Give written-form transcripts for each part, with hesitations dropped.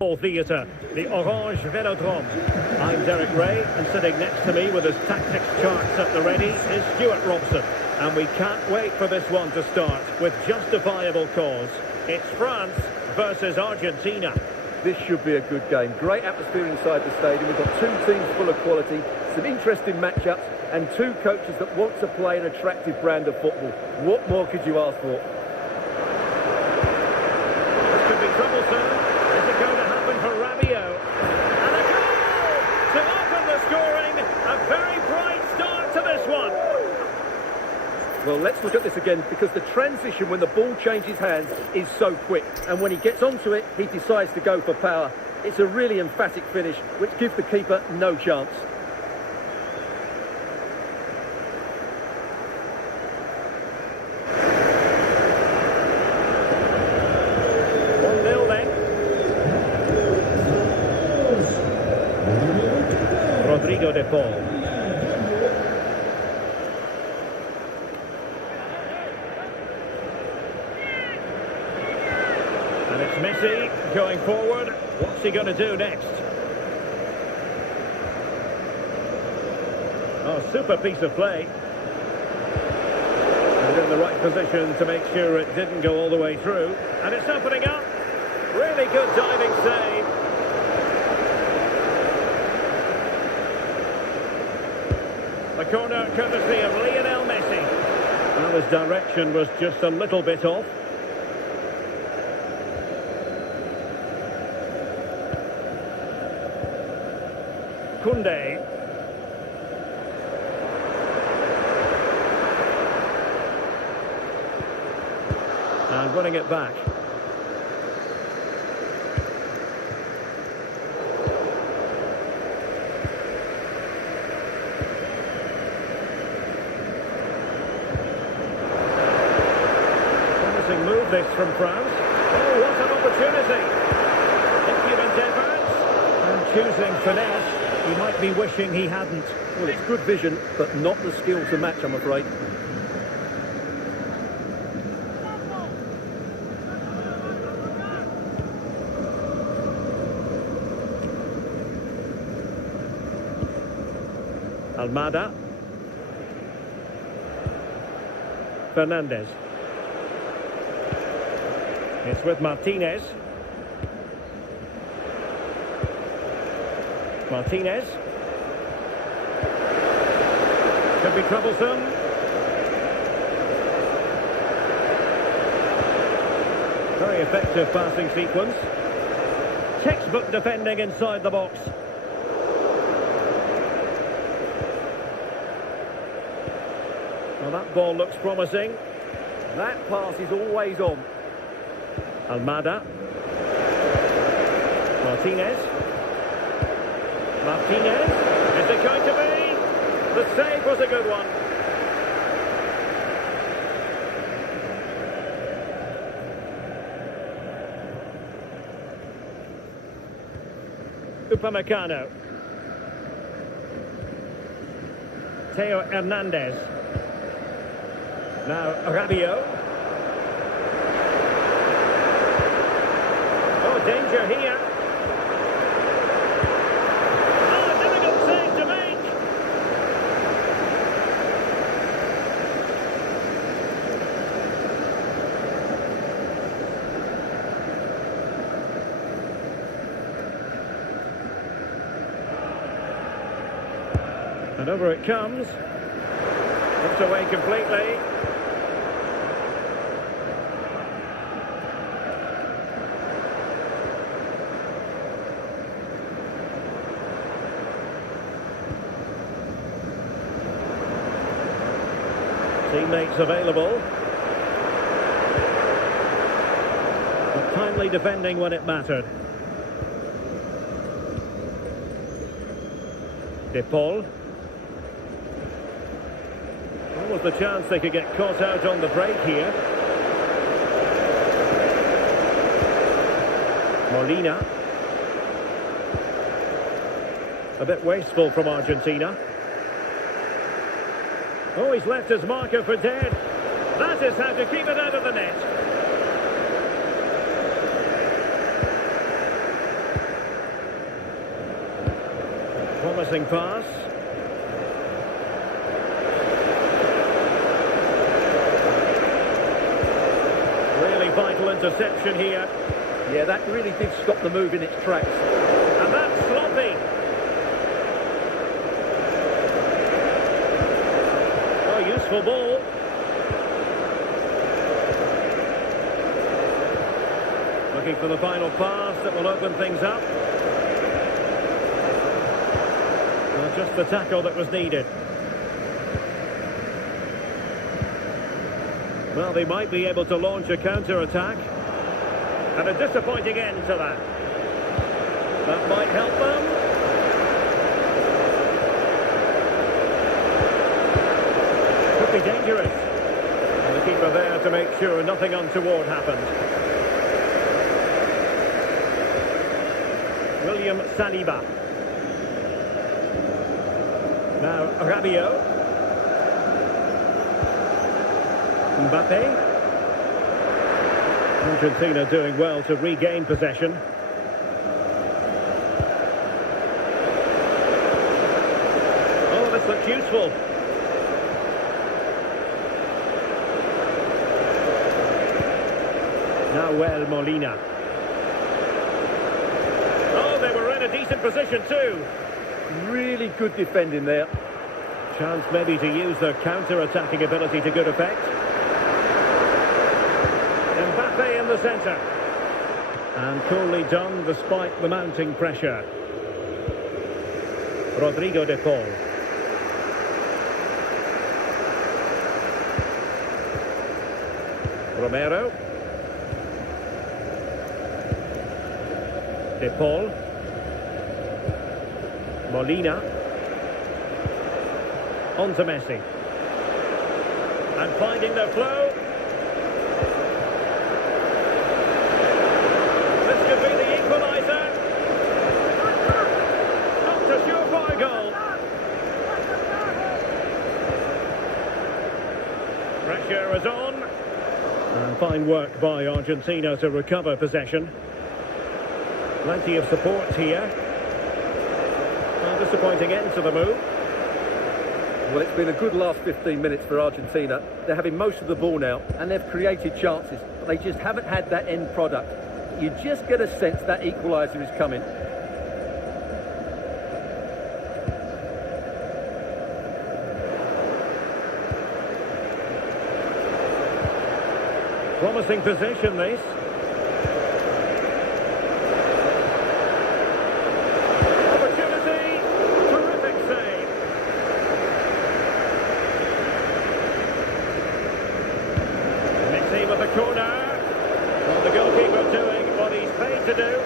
Football Theatre, the Orange Velodrome. I'm Derek Ray, and sitting next to me with his tactics charts at the ready is Stuart Robson. And we can't wait for this one to start with justifiable cause. It's France versus Argentina. This should be a good game. Great atmosphere inside the stadium. We've got two teams full of quality, some interesting matchups, and two coaches that want to play an attractive brand of football. What more could you ask for? This could be troublesome. Is it going to happen for Rabiot? And a goal to open the scoring. A very bright start to this one. Well, let's look at this again, because the transition when the ball changes hands is so quick. And when he gets onto it, he decides to go for power. It's a really emphatic finish, which gives the keeper no chance. Rodrigo de Paul. And it's Messi going forward. What's he going to do next? Oh, super piece of play. And in the right position to make sure it didn't go all the way through. And it's opening up. Really good diving save. The corner courtesy of Lionel Messi. Well, his direction was just a little bit off. Koundé. And running it back. Promising move this from France. Oh, what an opportunity. Impudent efforts. And choosing finesse. He might be wishing he hadn't. Well, it's good vision, but not the skill to match, I'm afraid. Almada. Fernandez. It's with Martinez. Martinez. Could be troublesome. Very effective passing sequence. Textbook defending inside the box. Well, that ball looks promising. That pass is always on. Almada. Martinez. Martinez, is it going to be? The save was a good one. Upamecano. Theo Hernandez. Now Rabiot. Oh, danger here. And over it comes. It's away completely. Teammates available. But timely defending when it mattered. De Paul. Was the chance they could get caught out on the break here. Molina. A bit wasteful from Argentina. Oh, he's left his marker for dead. That is how to keep it out of the net. Promising pass. Really vital interception here. Yeah, that really did stop the move in its tracks. And that's sloppy. Oh, useful ball. Looking for the final pass that will open things up. Well, just the tackle that was needed. Well, they might be able to launch a counter-attack. And a disappointing end to that. That might help them. Could be dangerous. And the keeper there to make sure nothing untoward happened. William Saliba. Now Rabiot. Mbappe. Argentina doing well to regain possession. Oh, this looks useful. Nahuel Molina. Oh, they were in a decent position too. Really good defending there. Chance maybe to use their counter-attacking ability to good effect. Mbappe in the centre. And coolly done despite the mounting pressure. Rodrigo de Paul. Romero. De Paul. Molina. On to Messi. And finding their flow. This could be the equaliser. Not a surefire goal. Pressure is on. And fine work by Argentina to recover possession. Plenty of support here. Disappointing end to the move. Well, it's been a good last 15 minutes for Argentina. They're having most of the ball now, and they've created chances, but they just haven't had that end product. You just get a sense that equaliser is coming. Promising position, this. With the corner. Well, the goalkeeper doing what he's paid to do.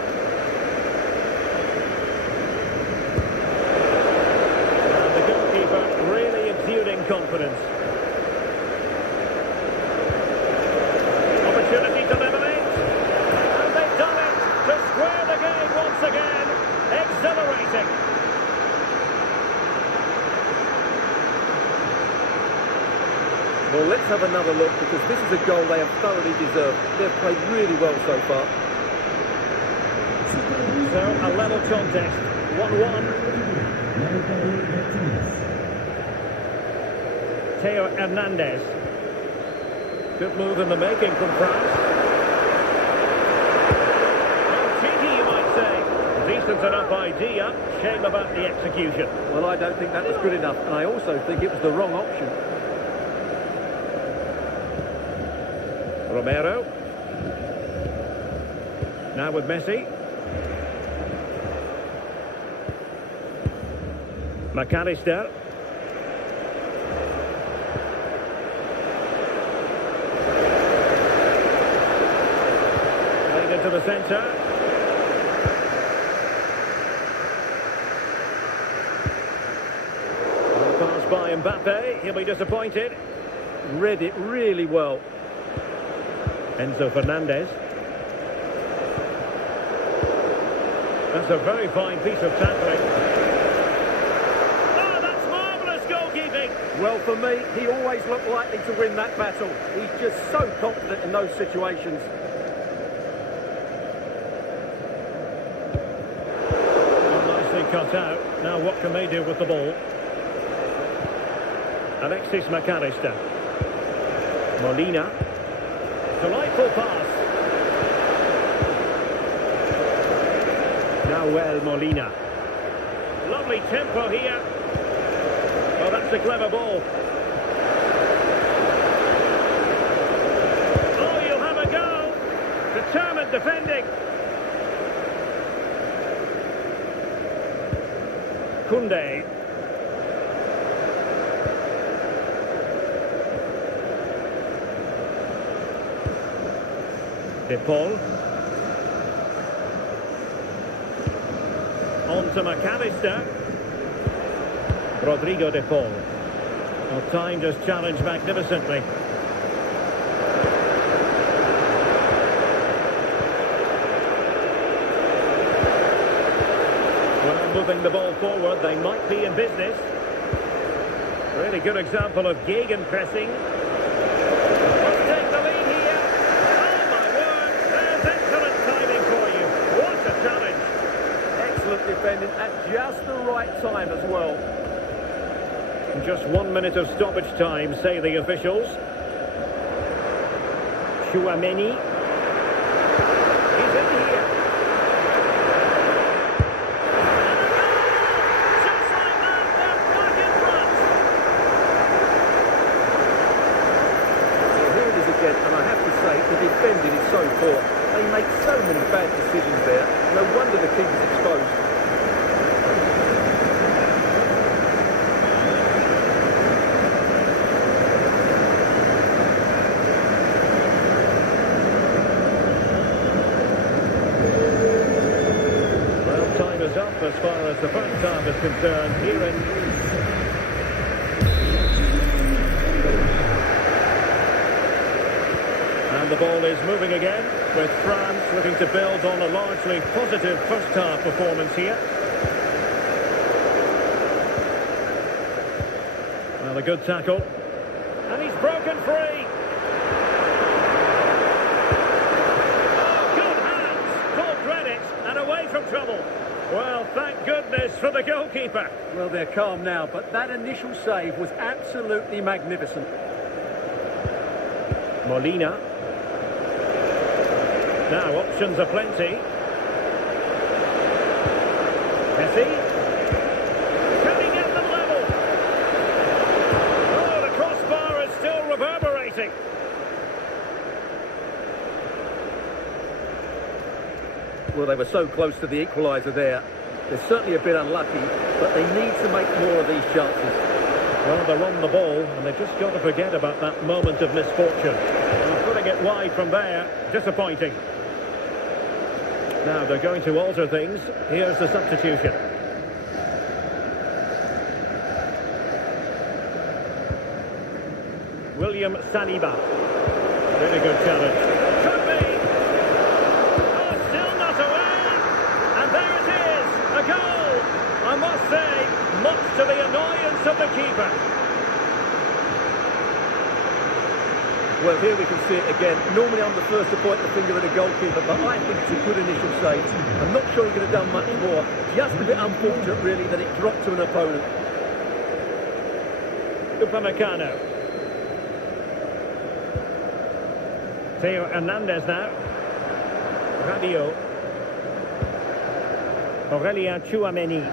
And the goalkeeper really exuding confidence. Opportunity to level it. And they've done it to square the game once again. Exhilarating. Well, let's have another look, because this is a goal they have thoroughly deserved. They've played really well so far. So, a level contest, 1-1. Theo Hernandez. Good move in the making from France. Well, cheeky, you might say. Decent enough idea. Shame about the execution. Well, I don't think that was good enough, and I also think it was the wrong option. Romero. Now with Messi. McAllister. Played into the centre. Pass by Mbappe. He'll be disappointed. Read it really well. Enzo Fernandez. That's a very fine piece of tackling. Oh, that's marvellous goalkeeping! Well, for me, he always looked likely to win that battle. He's just so confident in those situations. Nicely cut out. Now what can they do with the ball? Alexis McAllister. Molina. Delightful pass. Now Molina. Lovely tempo here. Oh, that's a clever ball. Oh, you'll have a go. Determined defending. Koundé. De Paul. On to McAllister. Rodrigo De Paul. Well, time just challenged magnificently. Well, moving the ball forward, they might be in business. Really good example of gegenpressing. Let's take the lead here. Oh my word, there's excellent timing for you. What a challenge. Excellent defending at just the right time as well. Just 1 minute of stoppage time, say the officials. Chouameni. He's in here. Just like that, they're back in front. So here it is again, and I have to say, the defending is so poor. They make so many bad decisions there. No wonder the keeper's exposed. Up as far as the first half is concerned here in... And the ball is moving again, with France looking to build on a largely positive first half performance here. Well, a good tackle. And he's broken free. Oh, good hands, full credit, and away from trouble. Well, thank goodness for the goalkeeper. Well, they're calm now, but that initial save was absolutely magnificent. Molina. Now, options are plenty. Messi. Can he get them level? Oh, the crossbar is still reverberating. Well, they were so close to the equaliser there. They're certainly a bit unlucky, but they need to make more of these chances. Well, they're on the ball, and they've just got to forget about that moment of misfortune. And putting it wide from there, disappointing. Now, they're going to alter things. Here's the substitution. William Saliba. Really good challenge. Could be. I must say, much to the annoyance of the keeper. Well, here we can see it again. Normally I'm the first to point the finger at a goalkeeper, but I think it's a good initial save. I'm not sure he could have done much more. Just a bit unfortunate, really, that it dropped to an opponent. Upamecano. Theo Hernandez now. Radio. Aurélien Chouameni.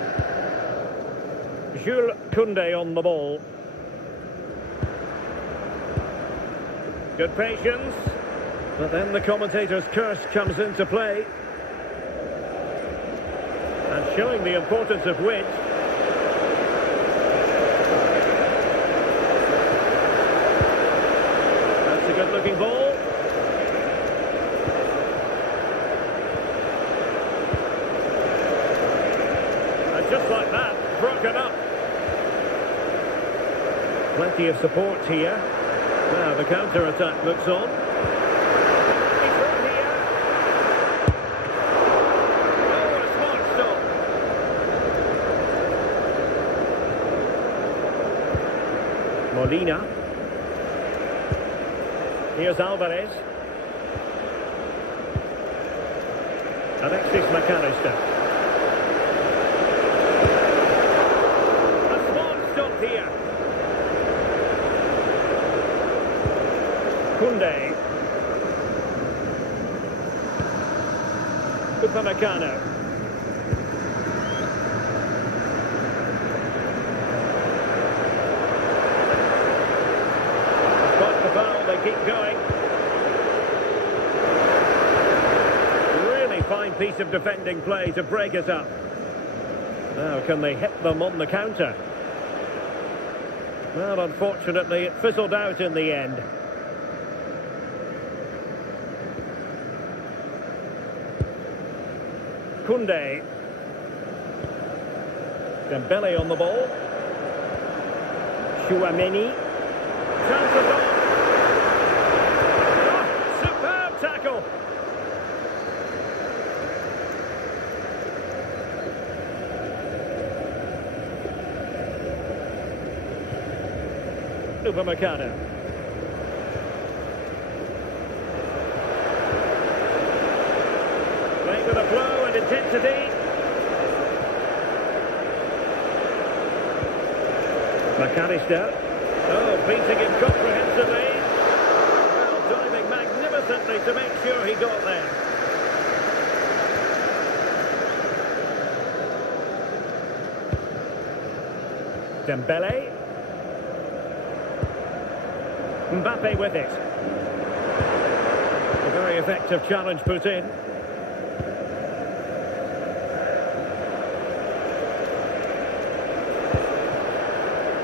Jules Koundé on the ball. Good patience. But then the commentator's curse comes into play. And showing the importance of wit. That's a good-looking ball. Just like that, broken up. Plenty of support here. Now the counter-attack looks on. He's on here. Oh, what a smart stop. Molina. Here's Alvarez. Alexis McAllister. Upamecano. Got the foul, they keep going. Really fine piece of defending play to break us up. Now, can they hit them on the counter? Well, unfortunately, it fizzled out in the end. Koundé. Dembele on the ball. Chouameni. Chances on. Oh, superb tackle. Upamecano. Playing with a flow and intensity. McAllister. Oh, beating him comprehensively. Well, diving magnificently to make sure he got there. Dembele. Mbappe with it. A very effective challenge put in.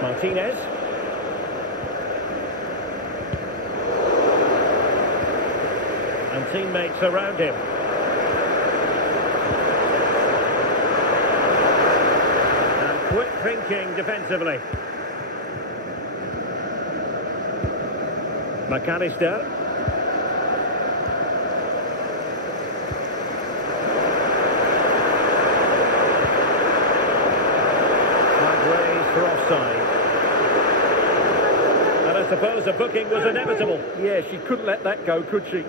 Martinez. And teammates around him. And quick thinking defensively. McAllister. Raised for offside. And I suppose a booking was inevitable. Yeah, she couldn't let that go, could she?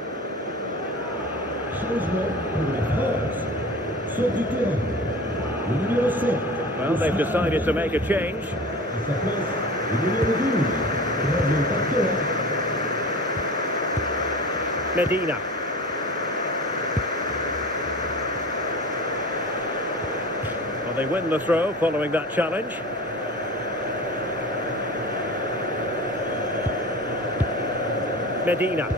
Well, they've decided to make a change. Medina. Well, they win the throw following that challenge. Medina.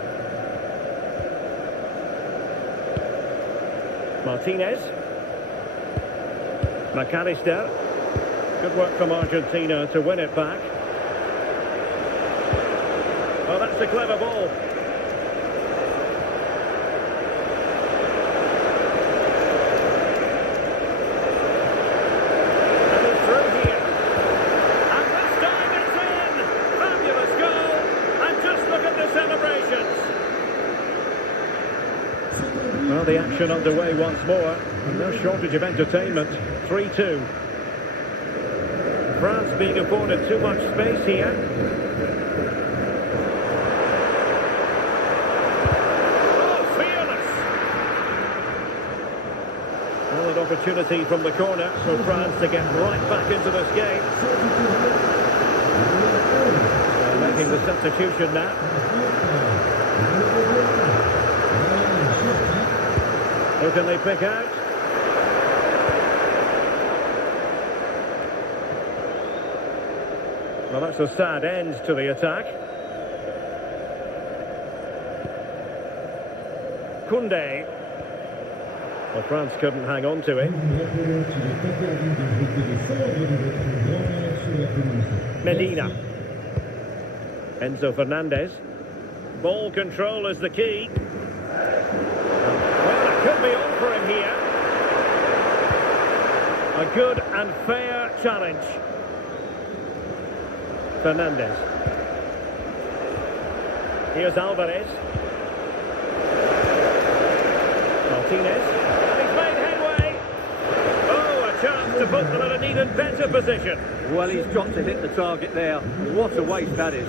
Martinez. McAllister. Good work from Argentina to win it back. Oh, that's a clever ball. And it's through here. And this time it's in! Fabulous goal! And just look at the celebrations. Well, the action underway once more. And no shortage of entertainment. 3-2. France being afforded too much space here. Oh, fearless! Well, an opportunity from the corner for France to get right back into this game. They're making the substitution now. Who can they pick out? Well, that's a sad end to the attack. Koundé. Well, France couldn't hang on to it. Medina. Enzo Fernandez. Ball control is the key. Well, it could be on for him here. A good and fair challenge. Fernandez. Here's Alvarez. Martinez. And he's made headway. Oh, a chance to put them in an even better position. Well, he's got to hit the target there. What a waste that is.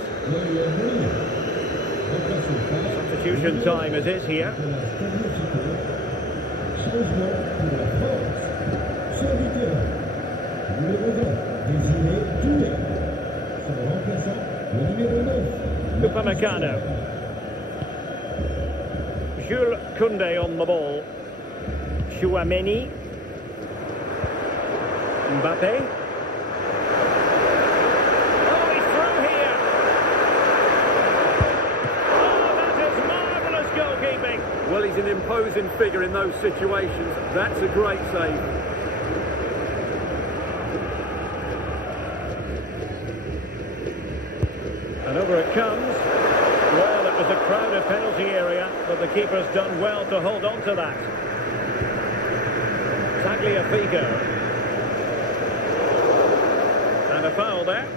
Substitution time it is here. Upamecano. Jules Koundé on the ball. Chouameni. Mbappe. Oh, he's through here. Oh, that is marvellous goalkeeping. Well, he's an imposing figure in those situations. That's a great save. And over it comes. Well, it was a crowded penalty area, but the keeper's done well to hold on to that. Tagliafico. And a foul there.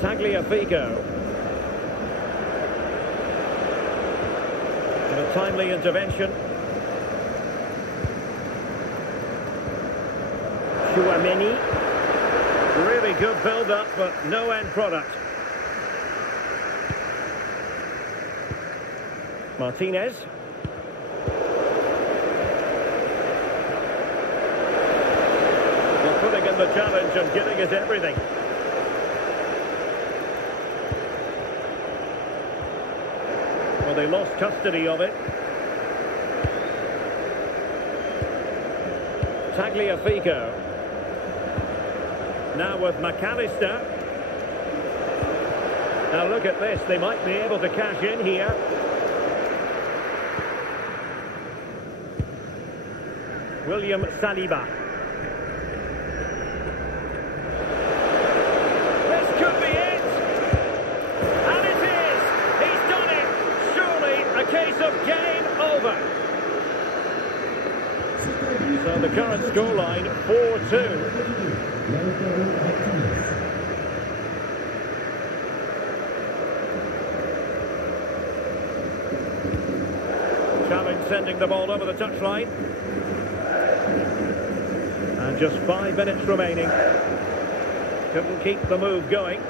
Tagliafico. And a timely intervention. Chouameni. Really good build-up, but no end product. Martinez. Well, putting in the challenge and giving it everything. Well, they lost custody of it. Tagliafico. Now with McAllister. Now look at this, they might be able to cash in here. William Saliba. This could be it! And it is! He's done it! Surely a case of game over. So the current scoreline, 4-2. Challenge sending the ball over the touchline. And just 5 minutes remaining. Couldn't keep the move going.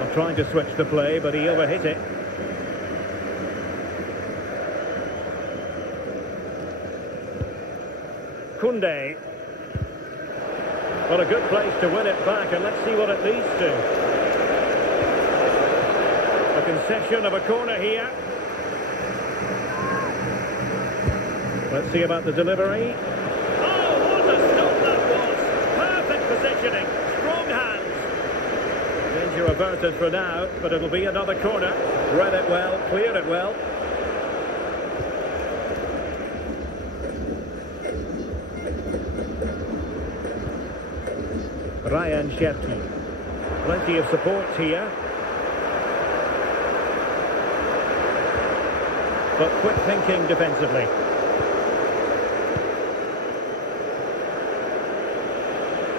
I'm trying to switch the play, but he overhit it. Koundé. What a good place to win it back, and let's see what it leads to. A concession of a corner here. Let's see about the delivery. Oh, what a stop that was! Perfect positioning, strong hands. Danger averted for now, but it'll be another corner. Read it well, cleared it well. Ryan Cherki. Plenty of support here. But quick thinking defensively.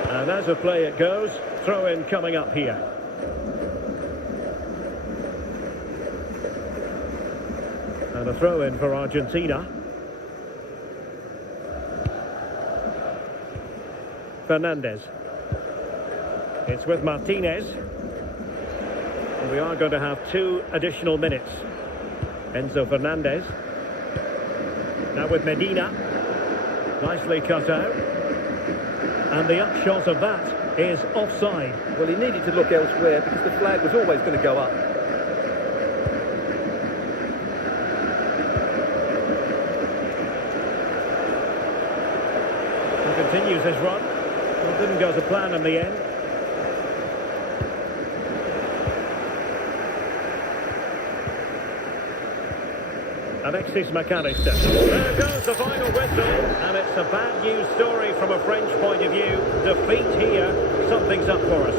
And as a play it goes, throw in coming up here. And a throw in for Argentina. Fernandez. It's with Martinez. And we are going to have 2 additional minutes. Enzo Fernandez. Now with Medina. Nicely cut out. And the upshot of that is offside. Well, he needed to look elsewhere because the flag was always going to go up. He continues his run. Well, didn't go to plan in the end. Alexis McAllister. There goes the final whistle, and it's a bad news story from a French point of view. Defeat here, something's up for us.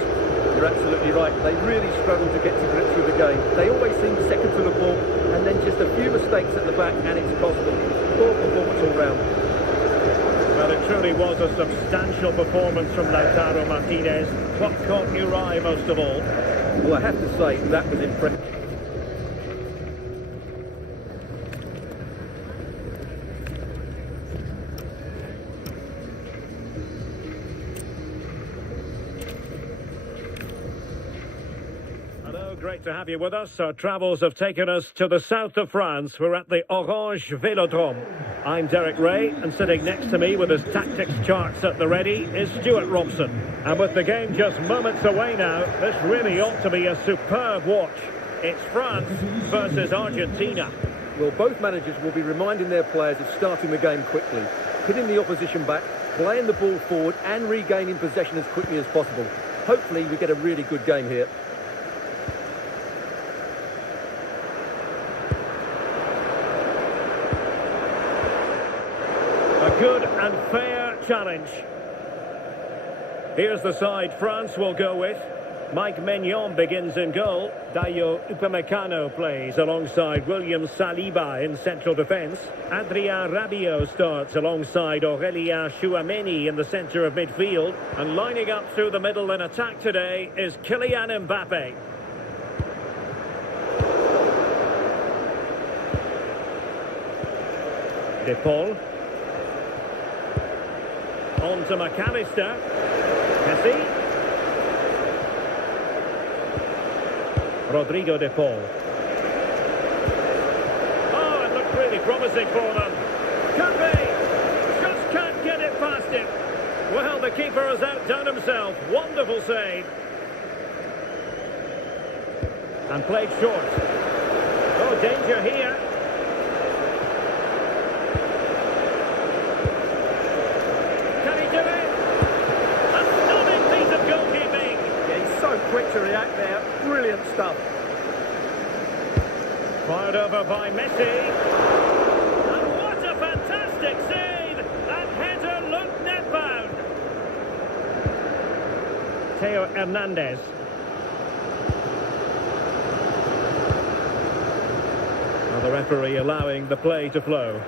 You're absolutely right. They really struggle to get to grips with the game. They always seem second to the ball, and then just a few mistakes at the back, and it's cost them. Poor performance all round. Well, it truly was a substantial performance from Lautaro Martinez. What caught your eye most of all? Well, I have to say, that was impressive. great to have you with us. Our travels have taken us to the south of France. We're at the Orange Velodrome. I'm Derek Ray, and sitting next to me with his tactics charts at the ready is Stuart Robson. And with the game just moments away now, this really ought to be a superb watch. It's France versus Argentina. Well, both managers will be reminding their players of starting the game quickly, hitting the opposition back, playing the ball forward and regaining possession as quickly as possible. Hopefully we get a really good game here. A good and fair challenge. Here's the side France will go with. Mike Maignan begins in goal. Dayo Upamecano plays alongside William Saliba in central defence. Adrien Rabiot starts alongside Aurélien Tchouameni in the centre of midfield. And lining up through the middle in attack today is Kylian Mbappe. De Paul. On to McAllister. Messi. Rodrigo De Paul. Oh, it looked really promising for them. Could be. Just can't get it past him. Well, the keeper has outdone himself. Wonderful save. And played short. Oh, danger here. Can he do it? A stunning piece of goalkeeping. Yeah, he's so quick to react there. Brilliant stuff. Fired over by Messi. And what a fantastic save! That header looked net-bound. Theo Hernandez. Well, the referee allowing the play to flow.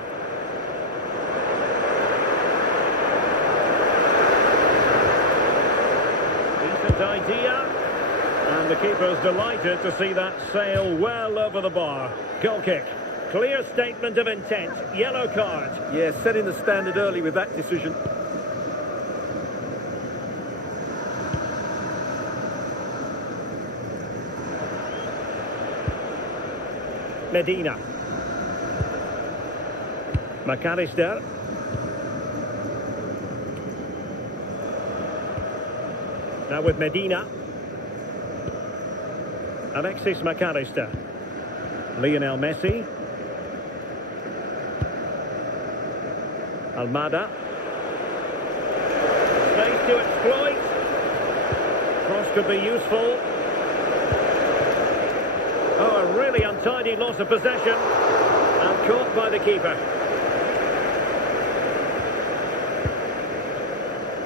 Decent idea. And the keeper's delighted to see that sail well over the bar. Goal kick. Clear statement of intent. Yellow card. Yeah, setting the standard early with that decision. Medina. McAllister. Now with Medina. Alexis McAllister. Lionel Messi. Almada. Space to exploit. Cross could be useful. Oh, a really untidy loss of possession. And caught by the keeper.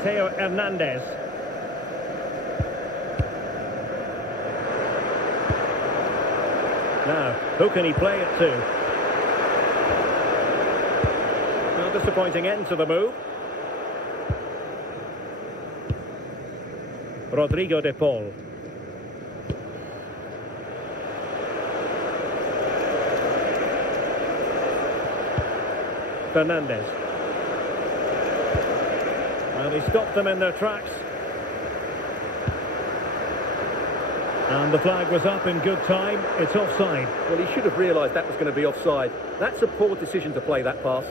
Theo Hernandez. Now, who can he play it to? No disappointing end to the move. Rodrigo De Paul. Fernandez. And he stopped them in their tracks. And the flag was up in good time. It's offside. Well, he should have realised that was going to be offside. That's a poor decision to play that pass.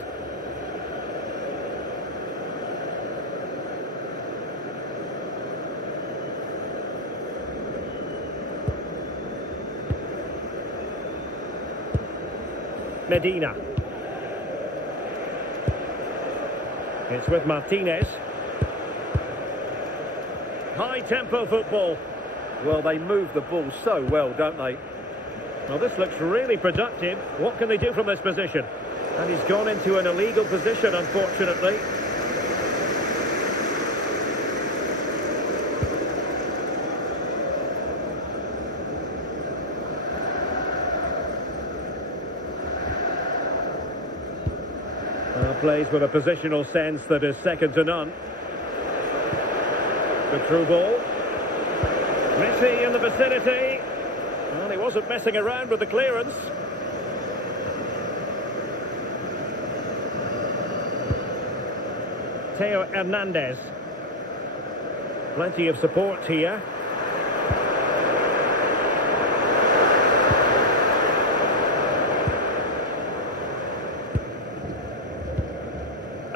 Medina. It's with Martinez. High-tempo football. Well, they move the ball so well, don't they? Well, this looks really productive. What can they do from this position? And he's gone into an illegal position, unfortunately. Plays with a positional sense that is second to none. The through ball. Messi in the vicinity. Well, he wasn't messing around with the clearance. Theo Hernandez. Plenty of support here.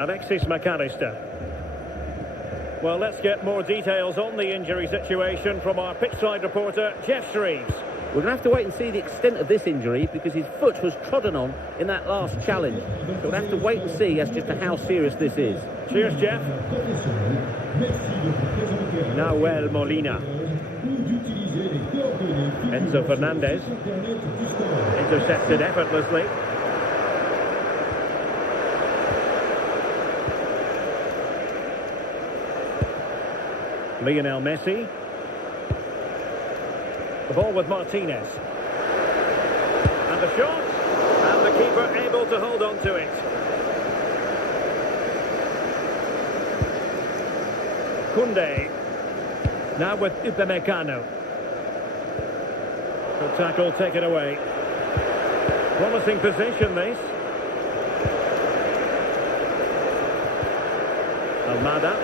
Alexis McAllister. Well, let's get more details on the injury situation from our pitchside reporter, Jeff Shreves. We're going to have to wait and see the extent of this injury because his foot was trodden on in that last challenge. So we'll have to wait and see as to how serious this is. Cheers, Jeff. Nahuel Molina. Enzo Fernandez. Intercepted effortlessly. Lionel Messi. The ball with Martinez. And the shot. And the keeper able to hold on to it. Koundé. Now with Upamecano. Good tackle taken away. Promising position this. Almada.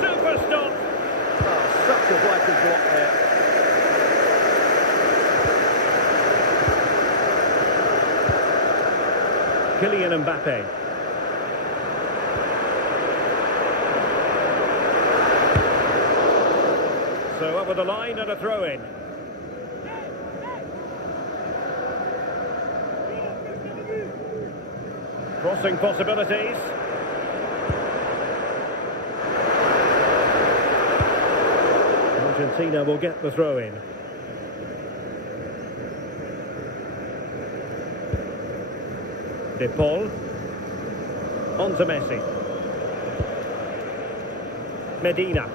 Super stop. Oh, such a vital block there. Kylian Mbappe. So over the line and a throw-in. Crossing possibilities. Argentina will get the throw-in. De Paul. On to Messi. Medina.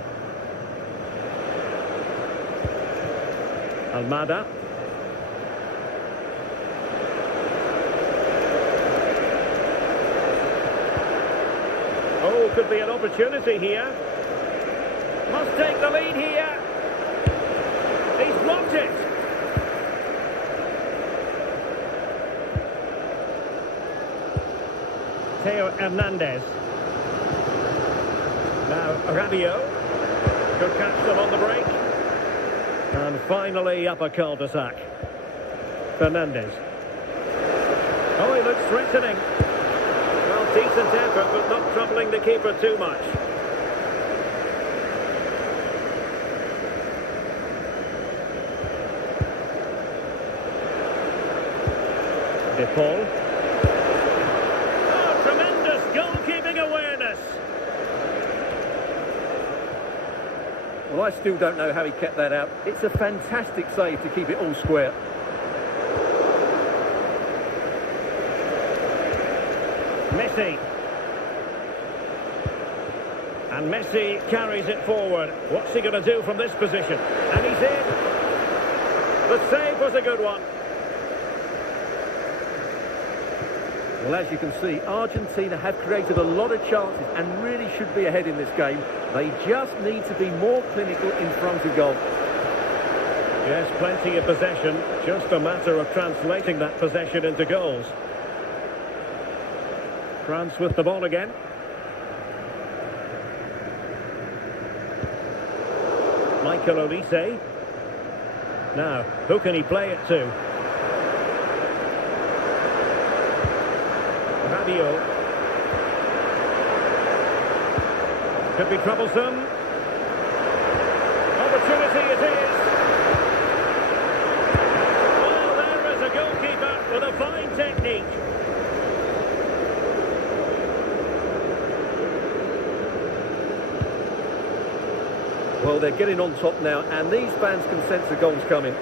Almada. Oh, could be an opportunity here. Must take the lead here. He's blocked it. Theo Hernandez. Now Rabiot. Could catch them on the break. And finally up a cul-de-sac. Fernandez. Oh, he looks threatening. Well, decent effort, but not troubling the keeper too much. De Paul. Oh, tremendous goalkeeping awareness. Well, I still don't know how he kept that out. It's a fantastic save to keep it all square. Messi. And Messi carries it forward. What's he going to do from this position? And he's in. The save was a good one. Well, as you can see, Argentina have created a lot of chances and really should be ahead in this game. They just need to be more clinical in front of goal. Yes, plenty of possession. Just a matter of translating that possession into goals. France with the ball again. Michael Olise. Now, who can he play it to? Rabiot. Could be troublesome. Opportunity it is. Well, there is a goalkeeper with a fine technique. Well, they're getting on top now, and these fans can sense the goals coming.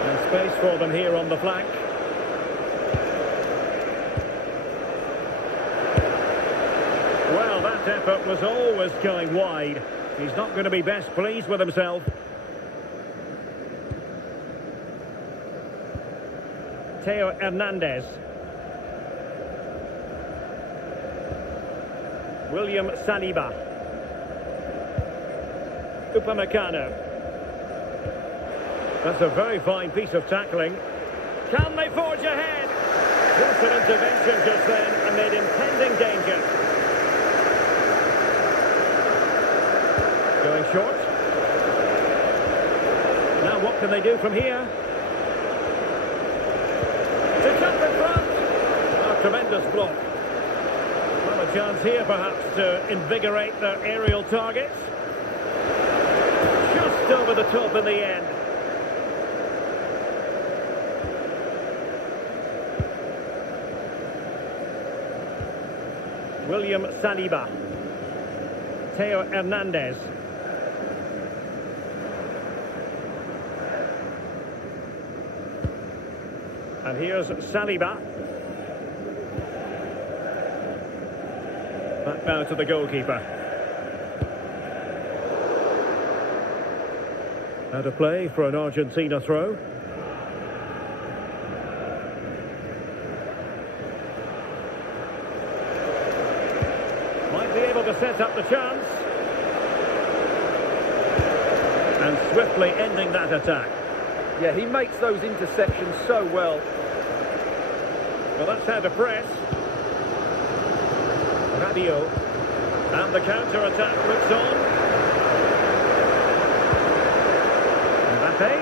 And space for them here on the flank. Well, that effort was always going wide. He's not going to be best pleased with himself. Theo Hernandez. William Saliba. Upamecano. That's a very fine piece of tackling. Can they forge ahead? Decent intervention just then amid impending danger. Going short. Now what can they do from here? To jump in front. Tremendous block. Well, a chance here perhaps to invigorate their aerial targets. Just over the top in the end. William Saliba. Theo Hernandez. And here's Saliba. Back now to the goalkeeper. Out of play for an Argentina throw. Might be able to set up the chance. And swiftly ending that attack. Yeah, he makes those interceptions so well. Well, that's how to press. Radio. And the counter-attack looks on. Mbappe.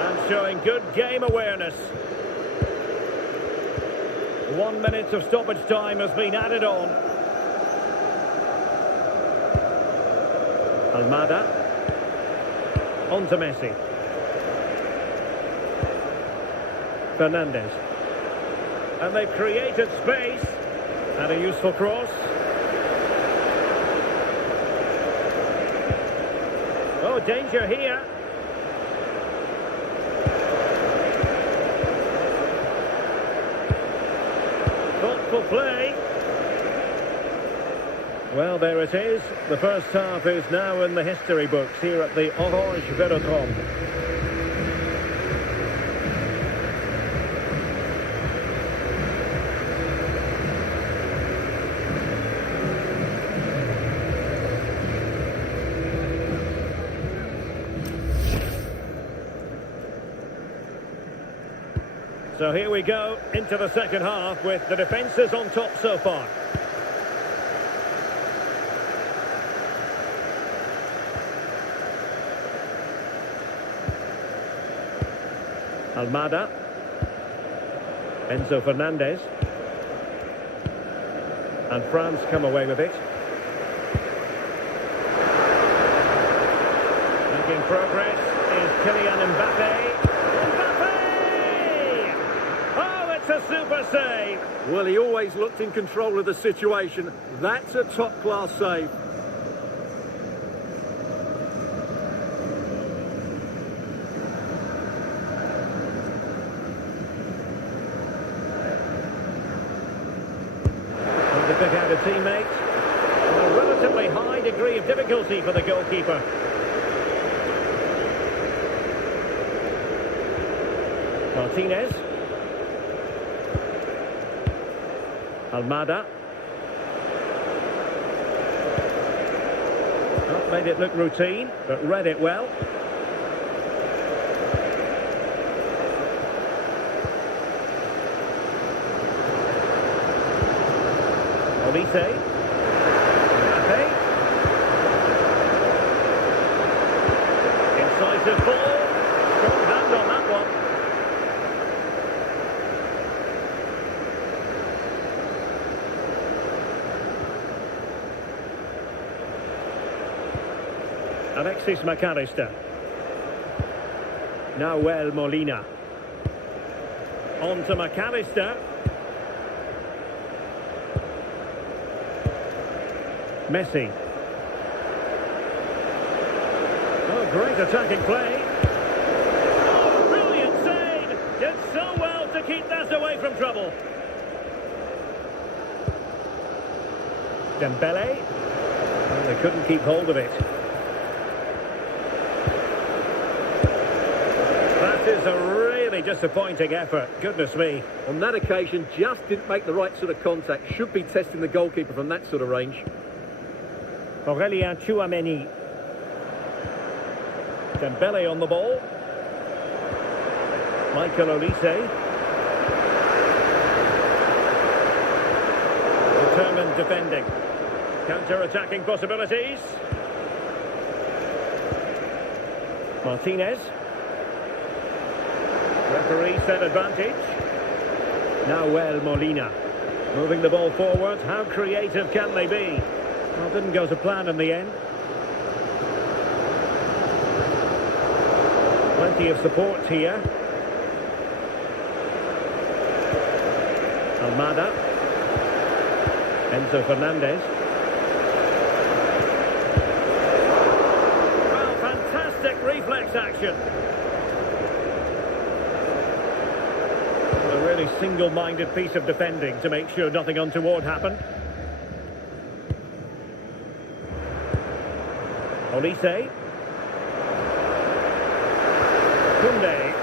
And showing good game awareness. 1 minute of stoppage time has been added on. Almada. On to Messi. Fernandez. And they've created space. And a useful cross. Oh, danger here. Thoughtful play. Well, there it is. The first half is now in the history books here at the Orange Velodrome. So here we go into the second half with the defences on top so far. Almada. Enzo Fernandez. And France come away with it. Making progress is Kylian Mbappe. A super save. Well, he always looked in control of the situation. That's a top-class save. And to pick out a teammate. A relatively high degree of difficulty for the goalkeeper. Martinez. Almada. Not made it look routine, but read it well. Olise. Mbappe. Incisive ball. Strong hand on that one. Alexis McAllister. Nahuel Molina. On to McAllister. Messi. Oh, great attacking play. Oh, brilliant save. Did so well to keep that away from trouble. Dembele. Well, they couldn't keep hold of it. That is a really disappointing effort. Goodness me. On that occasion, just didn't make the right sort of contact. Should be testing the goalkeeper from that sort of range. Aurelien Tchouameni. Dembele on the ball. Michael Olise. Determined defending. Counter-attacking possibilities. Martinez. Referee set advantage. Nahuel Molina. Moving the ball forward. How creative can they be? Well, didn't go to plan in the end. Plenty of support here. Almada. Enzo Fernandez. Well, fantastic reflex action. A really single-minded piece of defending to make sure nothing untoward happened. Olise. Koundé.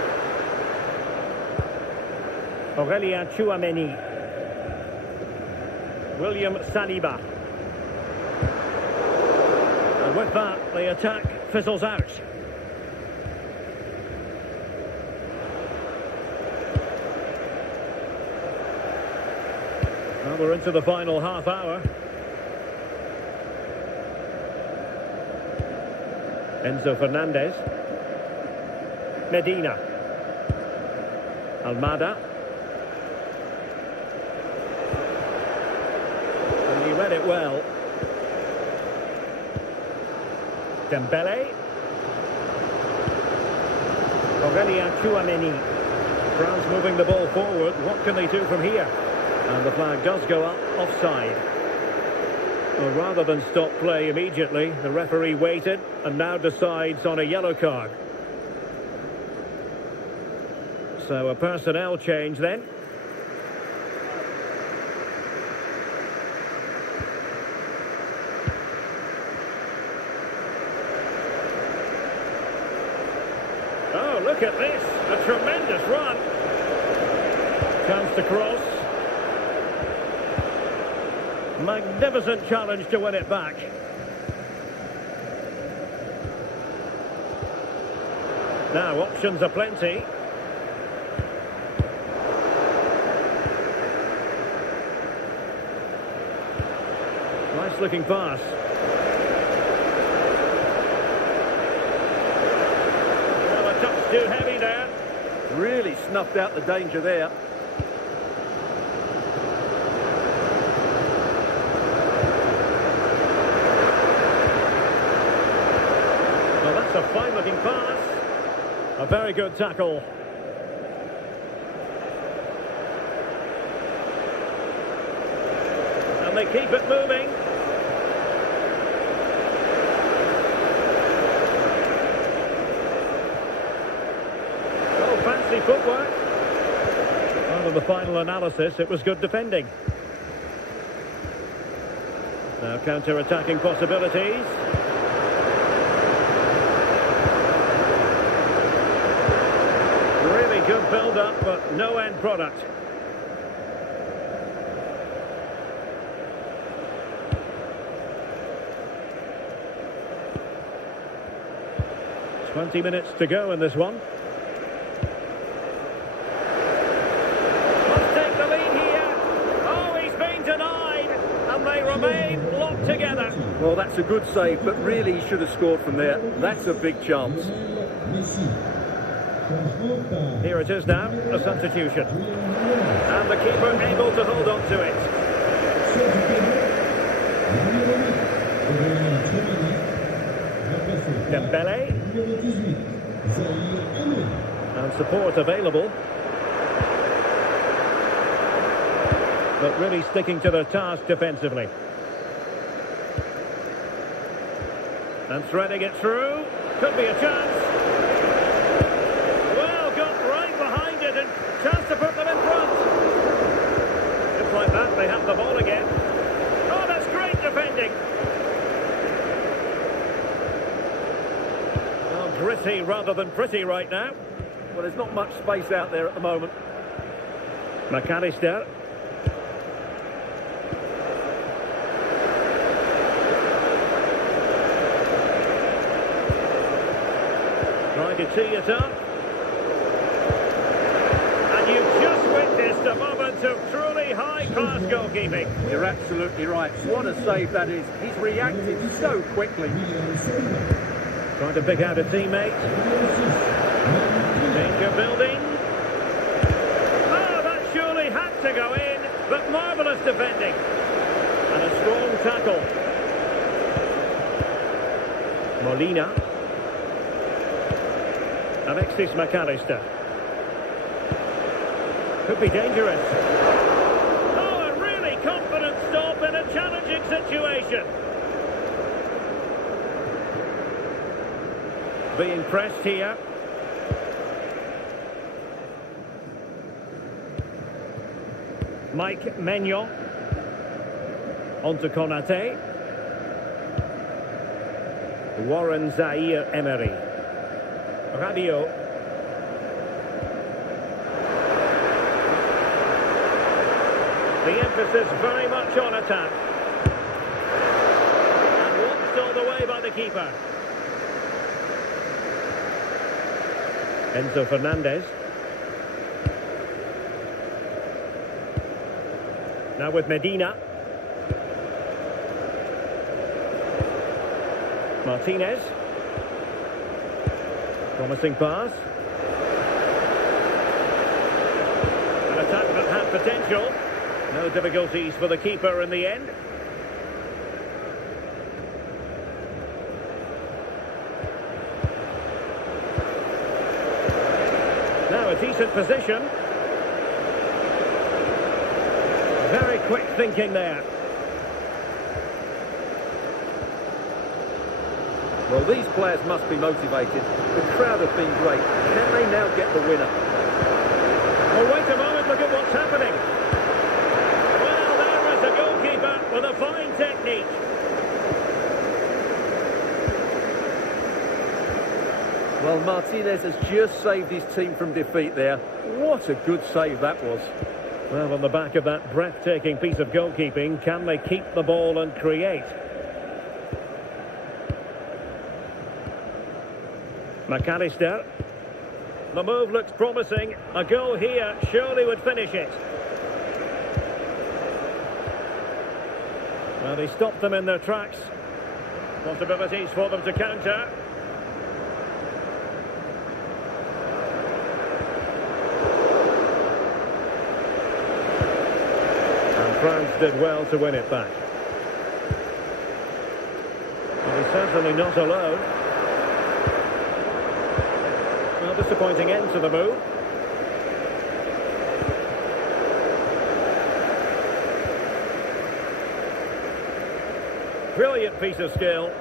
Aurélien Tchouameni. William Saliba. And with that, the attack fizzles out. Well, we're into the final half hour. Enzo Fernandez. Medina. Almada. And he read it well. Dembele. Aurélien Tchouameni. France moving the ball forward. What can they do from here? And the flag does go up, offside. Well, rather than stop play immediately, the referee waited and now decides on a yellow card. So a personnel change then. Oh, look at this. A tremendous run. Chance to cross. Magnificent challenge to win it back. Now, options are plenty. Nice looking pass. Well, a touch too heavy there. Really snuffed out the danger there. Well, that's a fine looking pass. A very good tackle. And they keep it moving. Oh, fancy footwork. Well, in the final analysis, it was good defending. Now counter-attacking possibilities. Really good build-up, but no end product. "20 minutes to go in this one. Must take the lead here. Oh, he's been denied, and they remain locked together. Well, that's a good save, but really he should have scored from there. That's a big chance. Here it is now, a substitution. And the keeper able to hold on to it. Dembele. And support available. But really sticking to their task defensively. And threading it through. Could be a chance. Chance to put them in front. Just like that, they have the ball again. Oh, that's great defending. Oh, gritty rather than pretty right now. Well, there's not much space out there at the moment. McAllister. Trying to tee it up. You've just witnessed a moment of truly high-class goalkeeping. You're absolutely right. What a save that is. He's reacted so quickly. Trying to pick out a teammate. Danger building. Oh, that surely had to go in, but marvellous defending. And a strong tackle. Molina. Alexis McAllister. Could be dangerous. Oh, a really confident stop in a challenging situation. Being pressed here. Mike Maignan. On to Konate. Warren Zaire-Emery. Radio. The emphasis very much on attack. And watched all the way by the keeper. Enzo Fernandez. Now with Medina. Martinez. Promising pass. An attack that had potential. No difficulties for the keeper in the end. Now a decent position. Very quick thinking there. Well, these players must be motivated. The crowd have been great. Can they now get the winner? Oh, wait a moment, look at what's happening. Well, there is the goalkeeper with a fine technique. Well, Martinez has just saved his team from defeat there. What a good save that was. Well, on the back of that breathtaking piece of goalkeeping, can they keep the ball and create? McAllister. The move looks promising. A goal here surely would finish it. Well, they stopped them in their tracks. Possibilities for them to counter. And France did well to win it back. Well, he's certainly not alone. Well, disappointing end to the move. Brilliant piece of skill.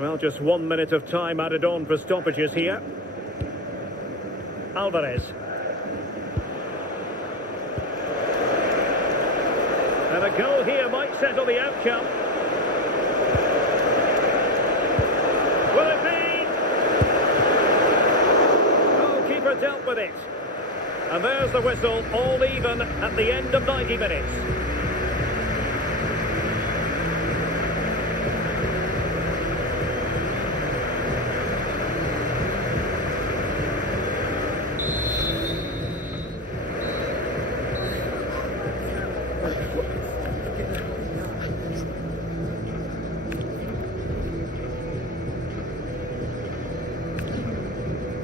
Well, just 1 minute of time added on for stoppages here. Alvarez. And a goal here might settle the outcome. Will it be? Goalkeeper dealt with it. And there's the whistle, all even at the end of 90 minutes.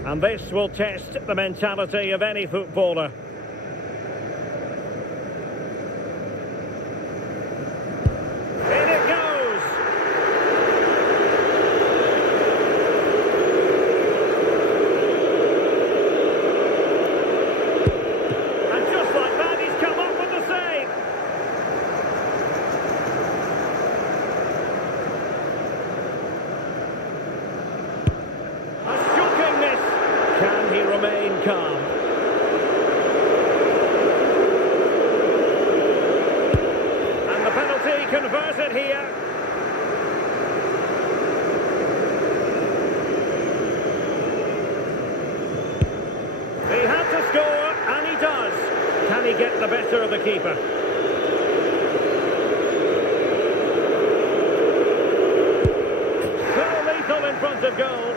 And this will test the mentality of any footballer. In it goes! And just like that, he's come up with the save! A shocking miss! Can he remain calm? And the penalty converted here. He had to score, and he does. Can he get the better of the keeper? So lethal in front of goal.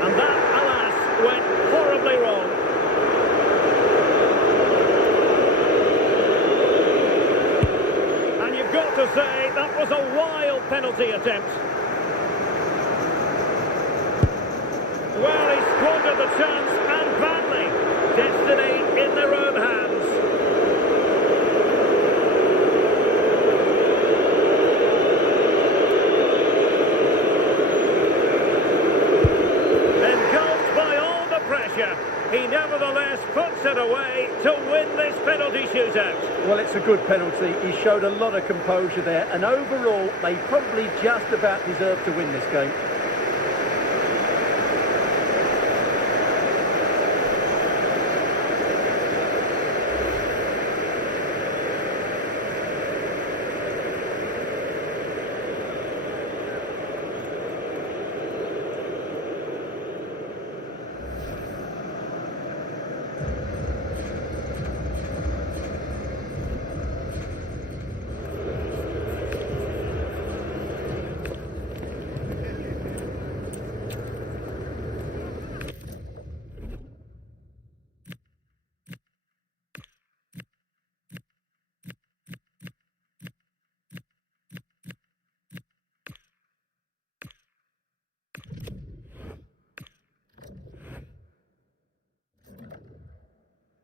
And that, alas, went horribly wrong. to say that was a wild penalty attempt. Well, he squandered the chance, and badly. Destiny in their own hands. Engulfed by all the pressure, he nevertheless puts it away to win this penalty shootout. Well, it's a good penalty. He showed a lot of composure there, and overall, they probably just about deserve to win this game.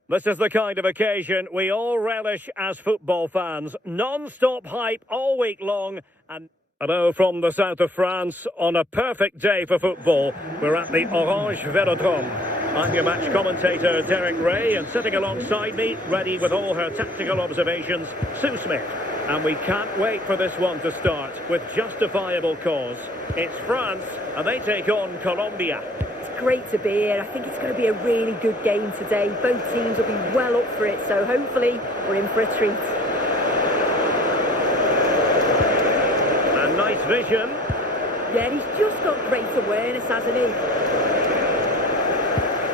This is the kind of occasion we all relish as football fans. Non-stop hype all week long. And hello from the south of France on a perfect day for football. We're at the Orange Velodrome. I'm your match commentator, Derek Ray, and sitting alongside me, ready with all her tactical observations, Sue Smith. And we can't wait for this one to start with justifiable cause. It's France, and they take on Colombia. Great to be here. I think it's going to be a really good game today. Both teams will be well up for it, so hopefully we're in for a treat. And nice vision. Yeah, he's just got great awareness, hasn't he?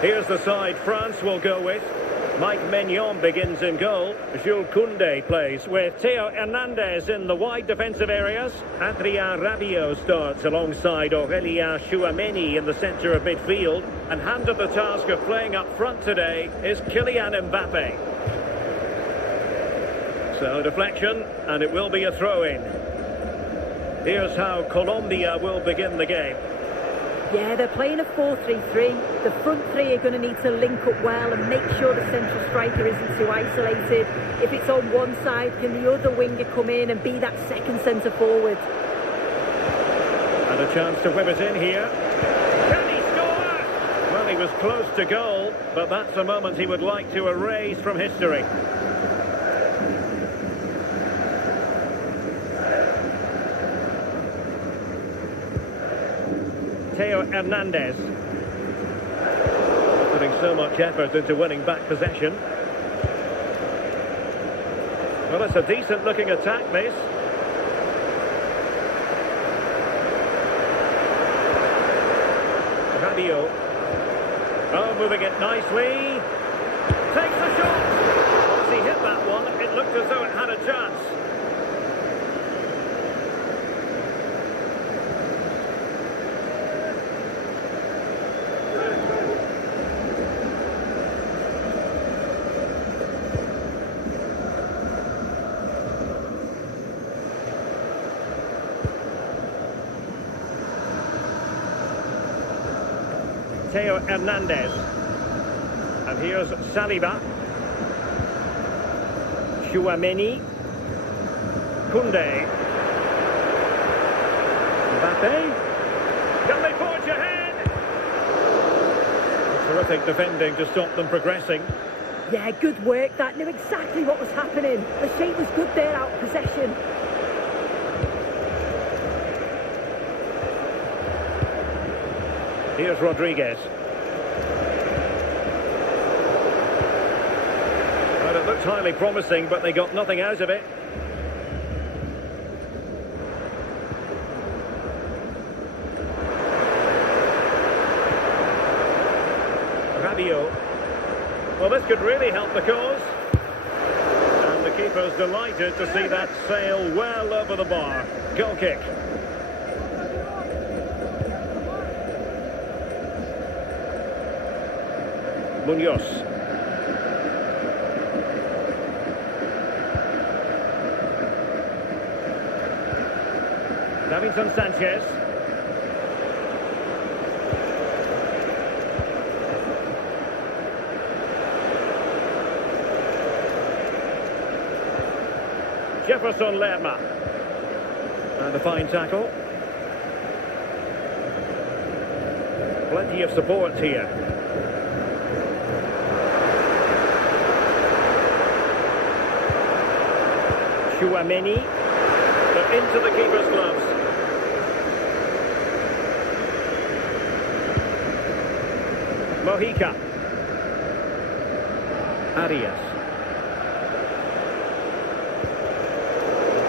Here's the side France will go with. Mike Maignan begins in goal. Jules Koundé plays with Theo Hernandez in the wide defensive areas. Adrien Rabiot starts alongside Aurélien Tchouameni in the centre of midfield. And handed the task of playing up front today is Kylian Mbappe. So deflection, and it will be a throw-in. Here's how Colombia will begin the game. Yeah, they're playing a 4-3-3. The front three are going to need to link up well and make sure the central striker isn't too isolated. If it's on one side, can the other winger come in and be that second centre forward? And a chance to whip it in here. Can he score? Well, he was close to goal, but that's a moment he would like to erase from history. Theo Hernandez, putting so much effort into winning back possession. Well, it's a decent looking attack, this. Rabiot. Oh, moving it nicely. Takes the shot. Once he hit that one, it looked as though it had a chance. Theo Hernandez. And here's Saliba. Tchouameni. Koundé. Mbappe. Can they forge ahead? Terrific defending to stop them progressing. Yeah, good work. That knew exactly what was happening. The shape was good there out of possession. Here's Rodriguez. Well, it looked highly promising, but they got nothing out of it. Rabiot. Well, this could really help the cause. And the keeper's delighted to see that sail well over the bar. Goal kick. Munoz. Davinson Sanchez. Jefferson Lerma. And a fine tackle. Plenty of support here. Chouameni. But into the keeper's gloves. Mojica. Arias.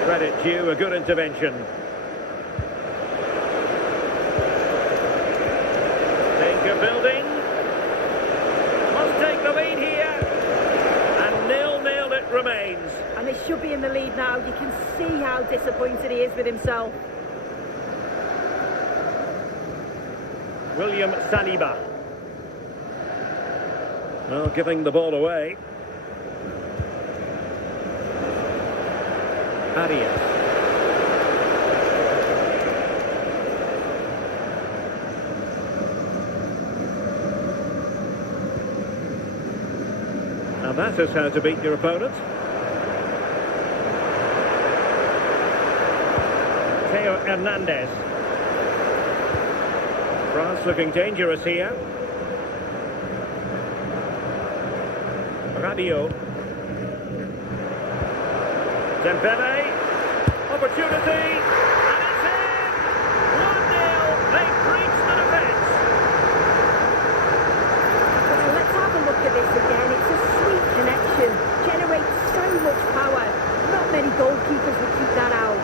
Credit due, a good intervention. Danger building. Must take the lead here. And 0-0 it remains. And they should be in the lead now. You can see how disappointed he is with himself. William Saliba. Well, giving the ball away. Arias. Now that is how to beat your opponent. Theo Hernandez. France looking dangerous here. Rabiot. Dembele. Opportunity. And it's in! 1-0. They've breached the defence. Well, let's have a look at this again. It's a sweet connection. Generates so much power. Not many goalkeepers would keep that out.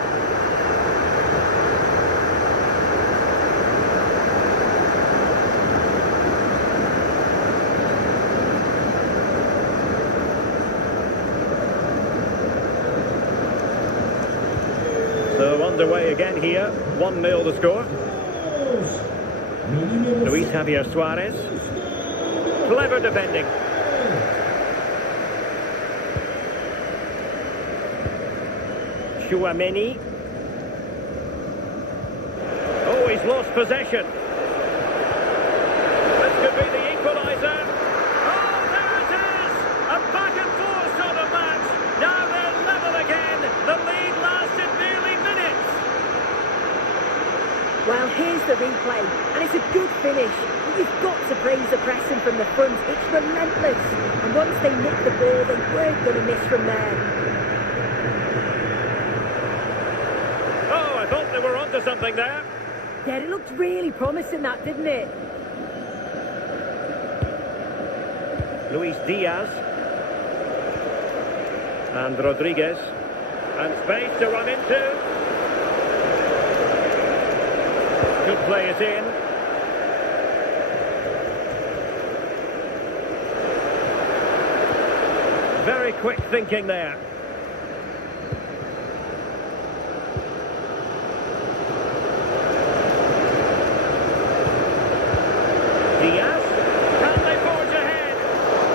So underway again here, 1-0 the score. Luis Javier Suarez. Clever defending. Chouameni. Oh, he's lost possession. This could be the equaliser. Oh, there it is! A back and forth sort of match. Now they're level again. The lead lasted nearly minutes. Well, here's the replay, and it's a good finish. But you've got to praise the pressing from the front. It's relentless. And once they nicked the ball, they weren't going to miss from there. Oh, I thought they were onto something there. Yeah, it looked really promising, that, didn't it? Luis Diaz. And Rodriguez. And space to run into. Could play it in. Very quick thinking there. Diaz, can they forge ahead?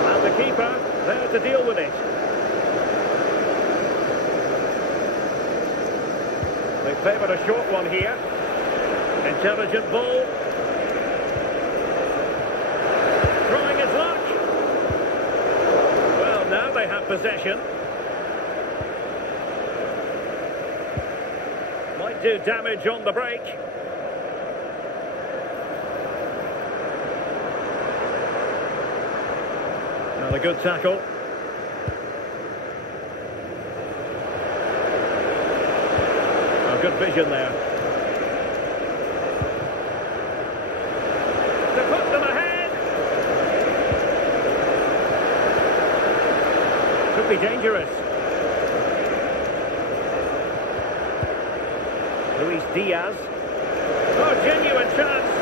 And the keeper there to deal with it. They favoured a short one here. Intelligent ball. Trying his luck. Well, now they have possession. Might do damage on the break. A good tackle. Oh, good vision there. To put them ahead. Could be dangerous. Luis Diaz. Oh, genuine chance.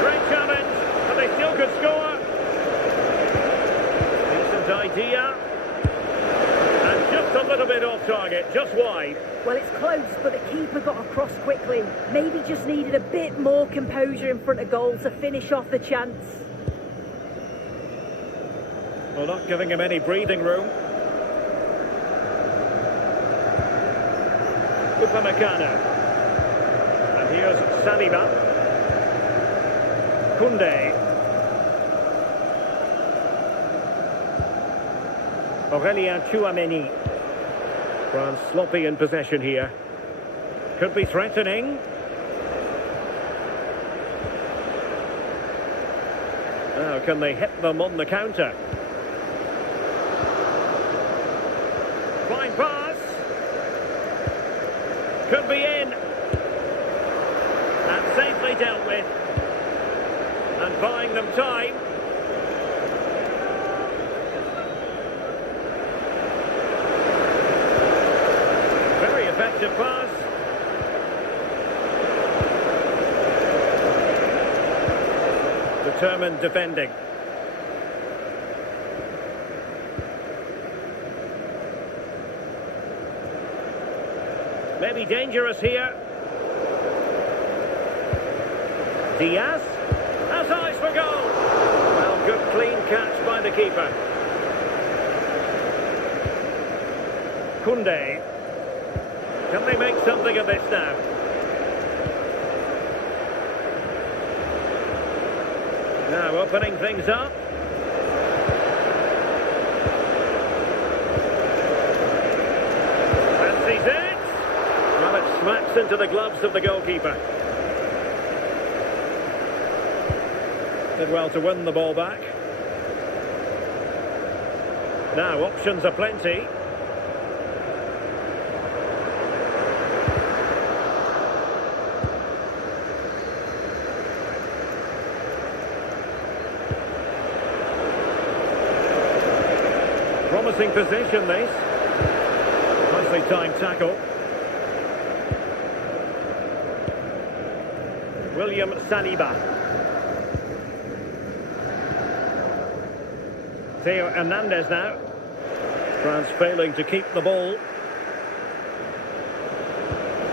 Great challenge, but they still could score. Idea, and just a little bit off target, just wide. Well, it's close, but the keeper got across quickly. Maybe just needed a bit more composure in front of goal to finish off the chance. Well, not giving him any breathing room. Upamecano. Here's Saliba. Koundé. Aurelien Tchouameni. France sloppy in possession here. Could be threatening. Now, can they hit them on the counter? Fine pass. Could be in. And safely dealt with. And buying them time. Very effective pass. Determined defending. Maybe dangerous here. Diaz has eyes for goal. Well, good clean catch by the keeper. Koundé. Can they make something of this now? Now opening things up. Fancies it. Well, it smacks into the gloves of the goalkeeper. Did well to win the ball back. Now options are plenty. Promising position, this. Nicely timed tackle. William Saliba. Theo Hernandez now. France failing to keep the ball.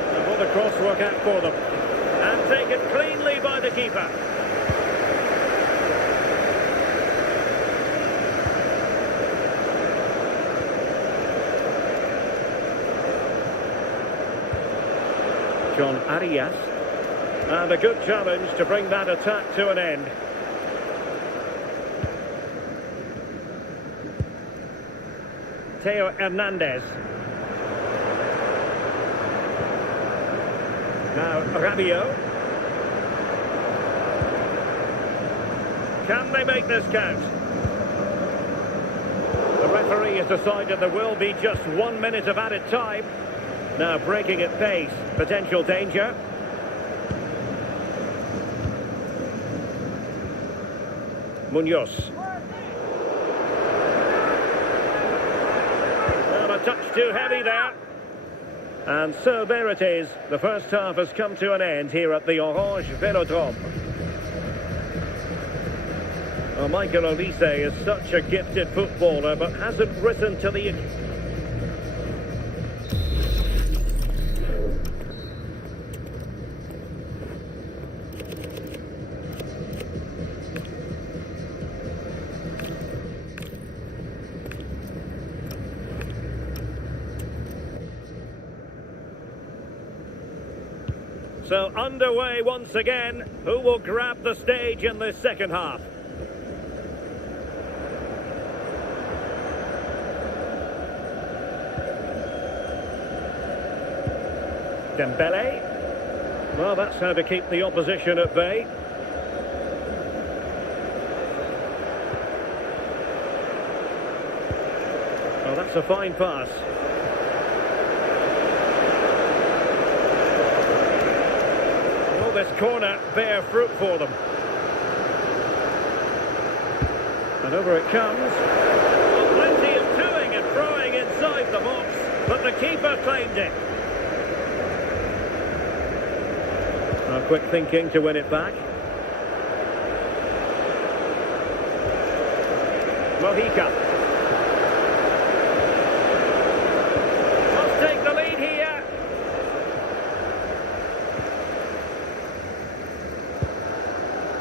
And will the cross work out for them? And taken cleanly by the keeper. John Arias. And a good challenge to bring that attack to an end. Theo Hernandez. Now Rabiot. Can they make this count? The referee has decided there will be just 1 minute of added time. Now breaking at pace, potential danger. Munoz. Well, a touch too heavy there. And so there it is. The first half has come to an end here at the Orange Velodrome. Well, Michael Olise is such a gifted footballer, but hasn't risen to the occasion. So underway once again. Who will grab the stage in this second half? Dembele. Well, that's how to keep the opposition at bay. Well, that's a fine pass. This corner bear fruit for them. And over it comes. Well, plenty of toing and throwing inside the box, but the keeper claimed it. Now, quick thinking to win it back. Mojica. Must take the lead here.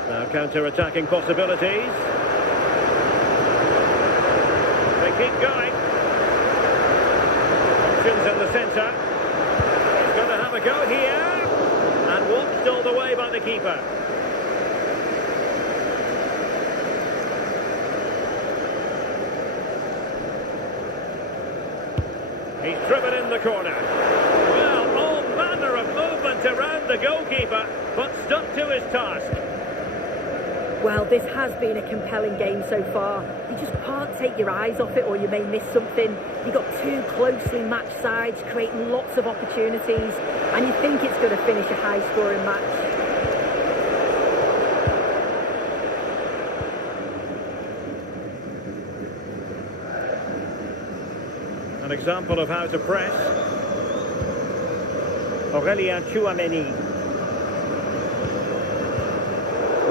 Now counter-attacking possibilities. They keep going. Options in the centre. He's going to have a go here. And what keeper. He's driven in the corner. Well, all manner of movement around the goalkeeper, but stuck to his task. Well, this has been a compelling game so far. You just can't take your eyes off it or you may miss something. You've got two closely matched sides creating lots of opportunities and you think it's going to finish a high-scoring match. An example of how to press. Aurélien Tchouaméni.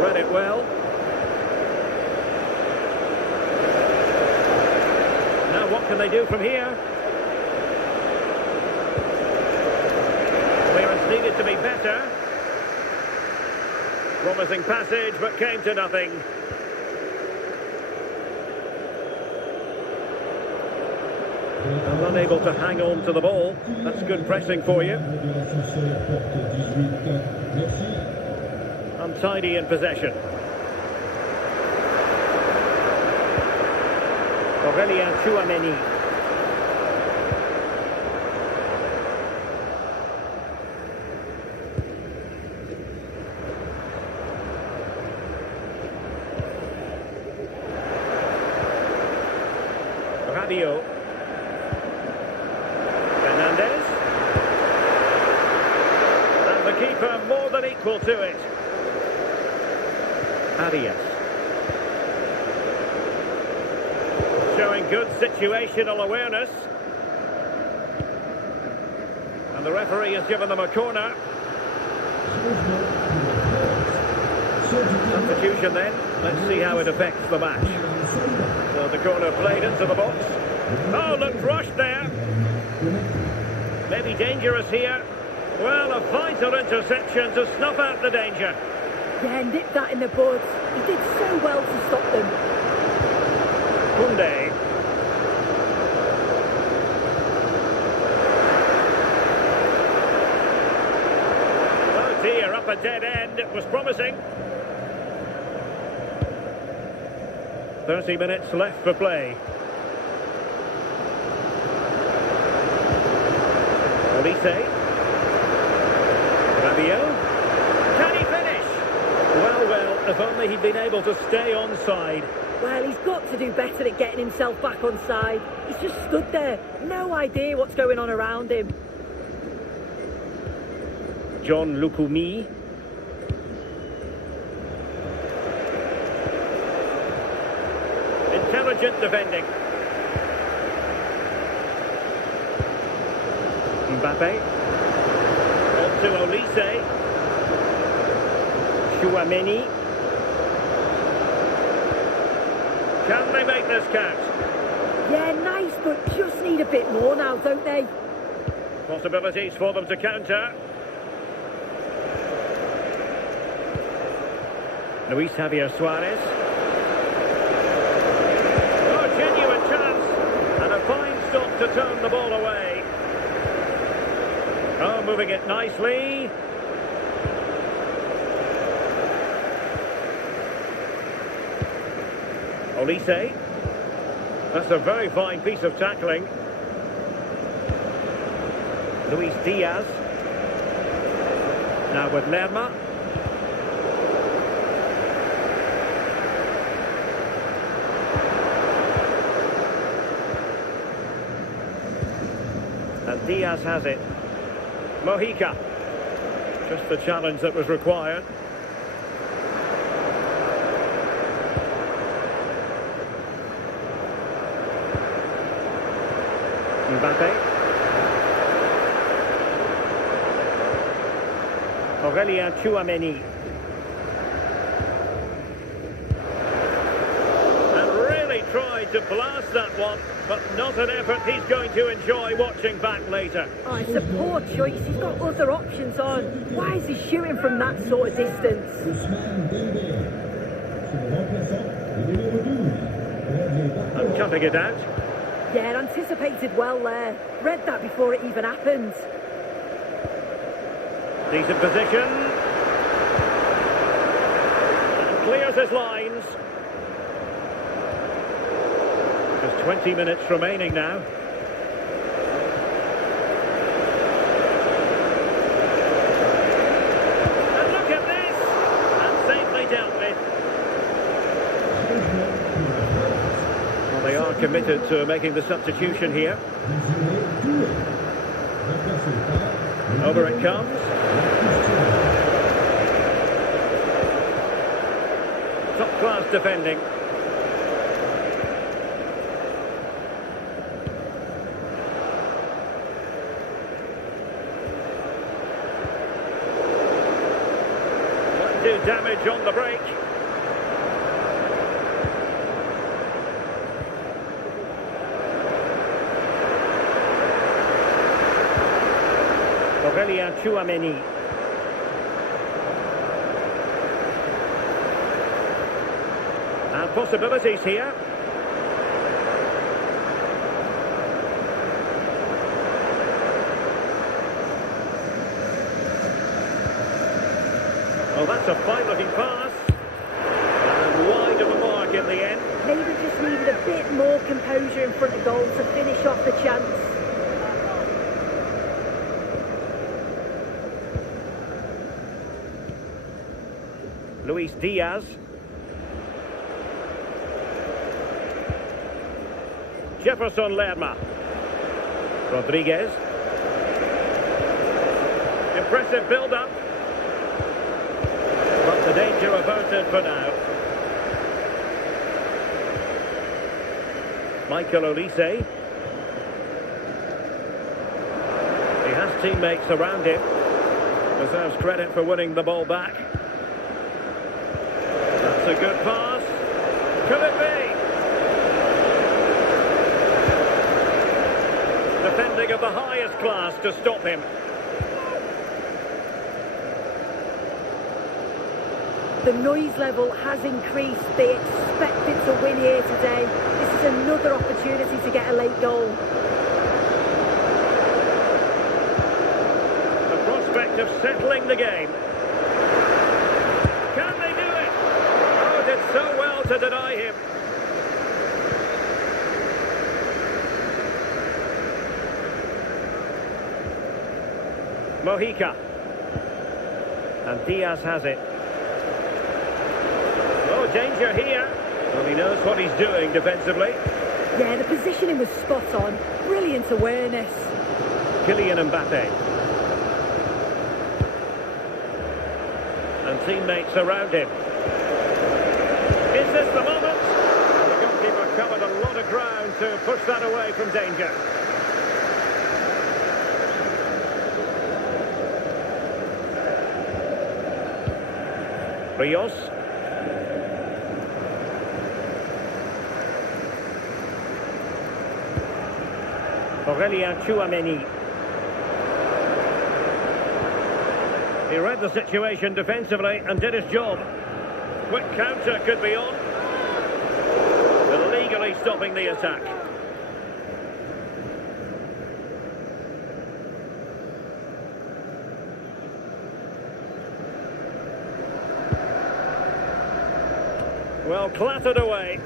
Read it well. Now what can they do from here? Clearance needed to be better. Promising passage, but came to nothing. And unable to hang on to the ball. That's good pressing for you. Untidy in possession. Aurélien Tchouaméni. Radio. Fernandez. And the keeper more than equal to it. Arias. Showing good situational awareness. And the referee has given them a corner. Substitution then. Let's see how it affects the match. So the corner played into the box. Oh, looked rushed there. Maybe dangerous here. Well, a vital interception to snuff out the danger. Yeah, nipped that in the bud. He did so well to stop them. Koundé. Oh dear, up a dead end. It was promising. 30 minutes left for play. Olise. Rabiot. Can he finish? Well, if only he'd been able to stay onside. Well, he's got to do better at getting himself back on side. He's just stood there. No idea what's going on around him. John Lukumi. Intelligent defending. Mbappe. On to Olise. Tchouaméni. Can they make this count? Yeah, nice, but just need a bit more now, don't they? Possibilities for them to counter. Luis Javier Suarez. Oh, genuine chance. And a fine stop to turn the ball away. Oh, moving it nicely. Olise. That's a very fine piece of tackling. Luis Diaz. Now with Lerma. And Diaz has it. Mojica. Just the challenge that was required. Mbappe. Aurélien Tchouaméni. And really tried to blast that one, but not an effort he's going to enjoy watching back later. Oh, it's a poor choice. He's got other options on. Why is he shooting from that sort of distance? And cutting it out. Yeah, anticipated well there. Read that before it even happened. Decent position. Clears his lines. Just 20 minutes remaining now. And look at this! And safely dealt with. Well, they are committed to making the substitution here. Over it comes. Top-class defending. Might do damage on the break. Chouameni. And possibilities here. Oh, that's a fine-looking pass. And wide of the mark in the end. Maybe just needed a bit more composure in front of goal to finish off the chance. Luis Diaz. Jefferson Lerma. Rodriguez. Impressive build-up. But the danger averted for now. Michael Olise. He has teammates around him. Deserves credit for winning the ball back. That's a good pass. Could it be? Defending of the highest class to stop him. The noise level has increased. They expected to win here today. This is another opportunity to get a late goal. The prospect of settling the game. Can they do it? Oh, did so well to deny him. Mojica. And Diaz has it. Oh, danger here. Well, he knows what he's doing defensively. Yeah, the positioning was spot on. Brilliant awareness. Kylian Mbappe. And teammates around him. Is this the moment? The goalkeeper covered a lot of ground to push that away from danger. Rios. Chouameni. He read the situation defensively and did his job. Quick counter could be on. Illegally stopping the attack. Well, clattered away.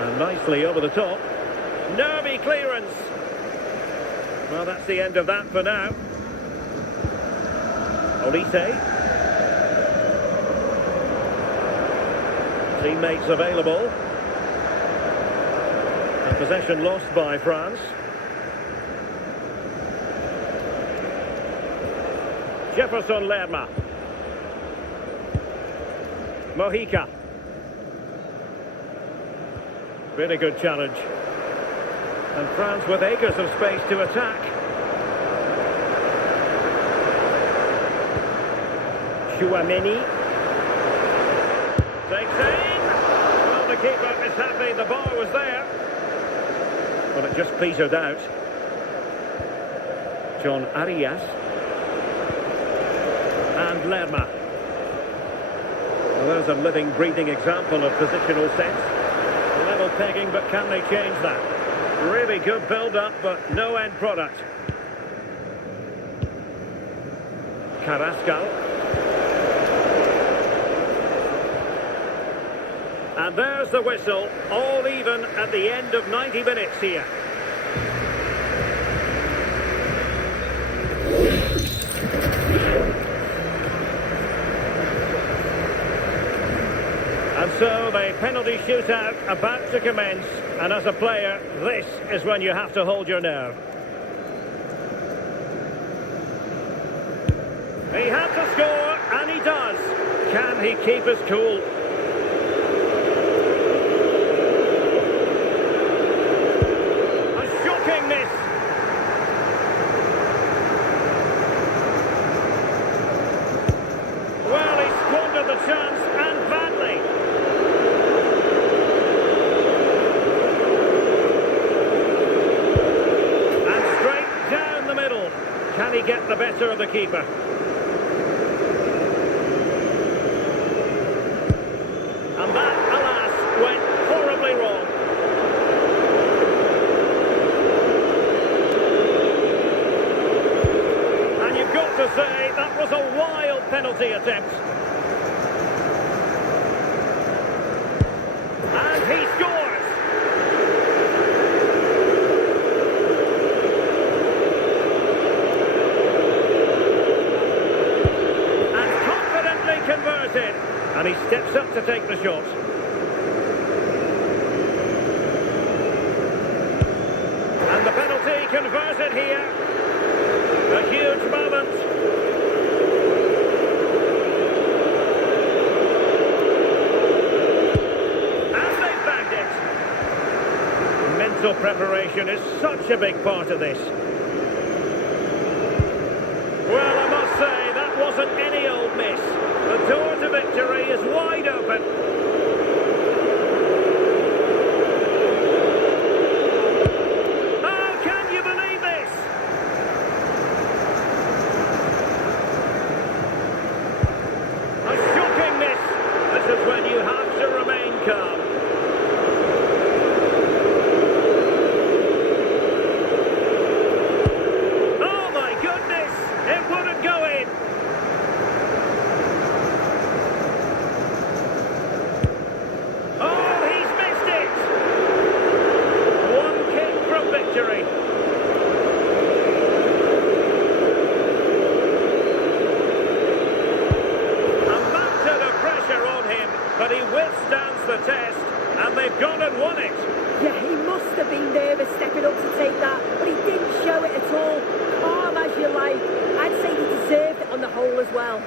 And nicely over the top. Nervy clearance. Well, that's the end of that for now. Olise. Teammates available. And possession lost by France. Jefferson Lerma. Mojica. Really good challenge. And France with acres of space to attack. Chouameni. Takes aim. Well, the keeper is happy the bar was there. Well, it just petered out. John Arias. And Lerma. Well, there's a living, breathing example of positional sense. Level pegging, but can they change that? Really good build-up, but no end product. Carrascal. And there's the whistle, all even at the end of 90 minutes here. And so the penalty shootout about to commence, and as a player, this is when you have to hold your nerve. He had to score, and he does. Can he keep his cool? A shocking miss. Well, he squandered the chance, and badly. And straight down the middle. Can he get the better of the keeper? And that, alas, went horribly wrong. And you've got to say, that was a wild penalty attempt. And he scores! And confidently converted. And he steps up to take the shot. And the penalty converted here. A huge moment. And they've bagged it. Mental preparation is such a big part of this. Well, I must say, that wasn't any old miss. The door to victory is wide open. Oh, can you believe this? A shocking miss. This is when you have to remain calm. Oh my goodness! It wouldn't go in. Oh, he's missed it! One kick from victory. A mountain of pressure on him, but he withstands the test, and they've gone and won it. Yeah, he must have been nervous stepping up to take that, but he didn't show it at all. Calm as you like. I'd say he deserved it on the whole as well.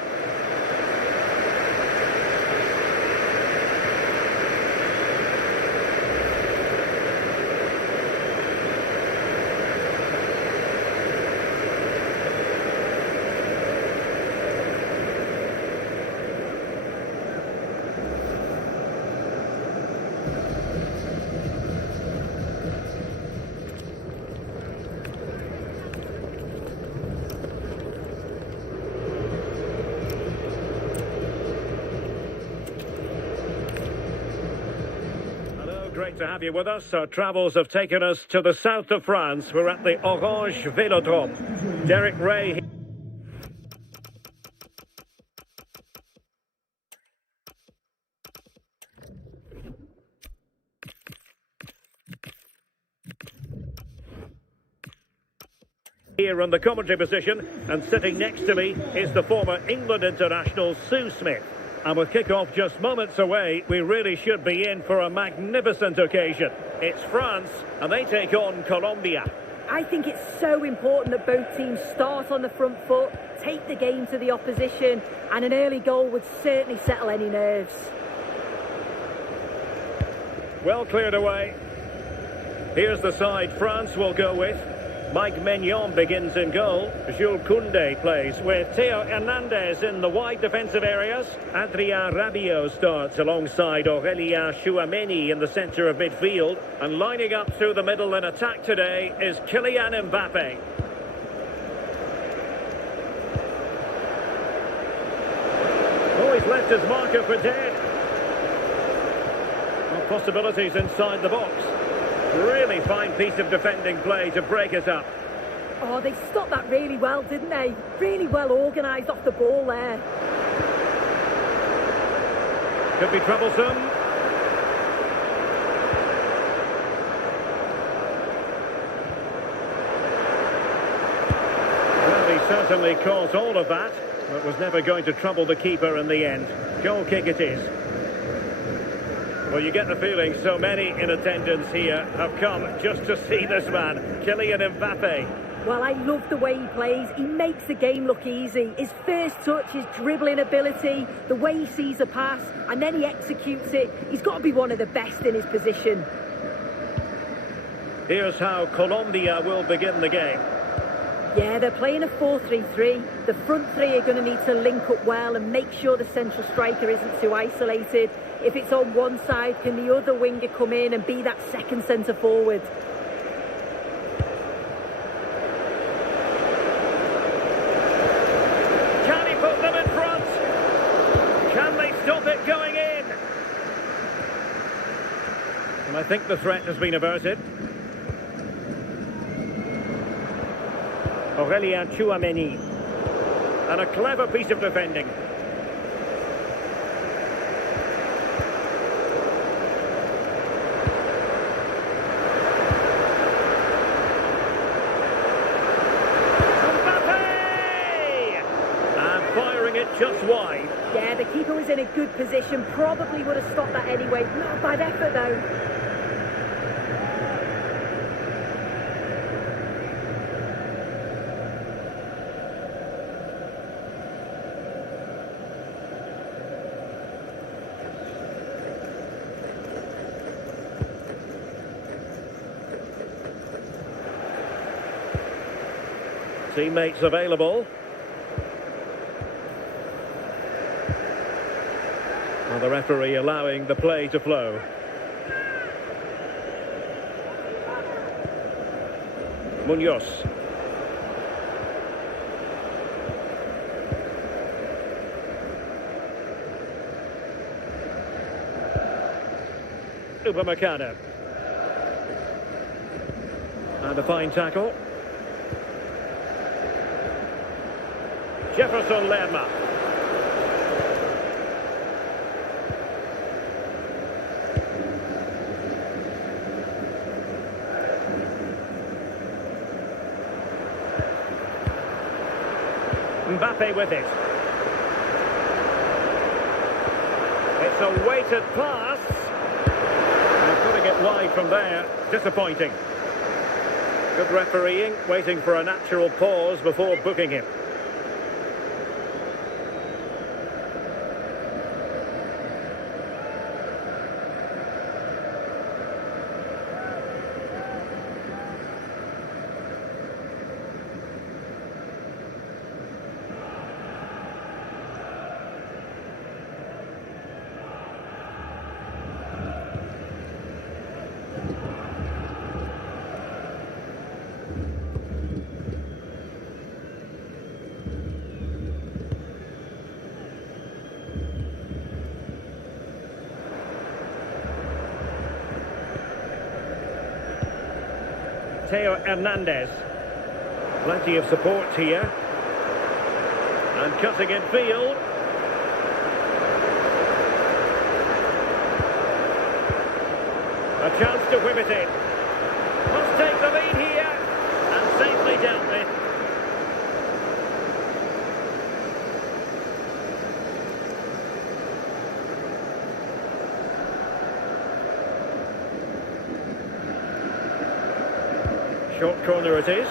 Great to have you with us. Our travels have taken us to the south of France. We're at the Orange Velodrome. Derek Ray. Here on the commentary position, and sitting next to me is the former England international Sue Smith. And with kick-off just moments away, we really should be in for a magnificent occasion. It's France, and they take on Colombia. I think it's so important that both teams start on the front foot, take the game to the opposition, and an early goal would certainly settle any nerves. Well cleared away. Here's the side France will go with. Mike Maignan begins in goal. Jules Koundé plays with Theo Hernandez in the wide defensive areas. Adrien Rabiot starts alongside Aurélien Chouameni in the centre of midfield. And lining up through the middle in attack today is Kylian Mbappe. Oh, he's left his marker for dead. Well, possibilities inside the box. Really fine piece of defending play to break us up. Oh, they stopped that really well, didn't they? Really well organised off the ball there. Could be troublesome. Well, he certainly caused all of that, but was never going to trouble the keeper in the end. Goal kick it is. Well, you get the feeling so many in attendance here have come just to see this man, Kylian Mbappe. Well, I love the way he plays. He makes the game look easy. His first touch, his dribbling ability, the way he sees a pass, and then he executes it. He's got to be one of the best in his position. Here's how Colombia will begin the game. Yeah, they're playing a 4-3-3. The front three are going to need to link up well and make sure the central striker isn't too isolated. If it's on one side, can the other winger come in and be that second centre forward? Can he put them in front? Can they stop it going in? And I think the threat has been averted. Aurelien Tchouameni. And a clever piece of defending. Just wide. Yeah, the keeper was in a good position. Probably would have stopped that anyway. Not a bad effort, though. Teammates available. Well, the referee allowing the play to flow. Munoz. Upamecano. And a fine tackle. Jefferson Lerma. Mbappe with it. It's a weighted pass. And putting it wide from there. Disappointing. Good refereeing, waiting for a natural pause before booking him. Theo Hernandez. Plenty of support here. And cutting in field. A chance to whip it in. Must take the lead here. And safely dealt with. Short corner it is.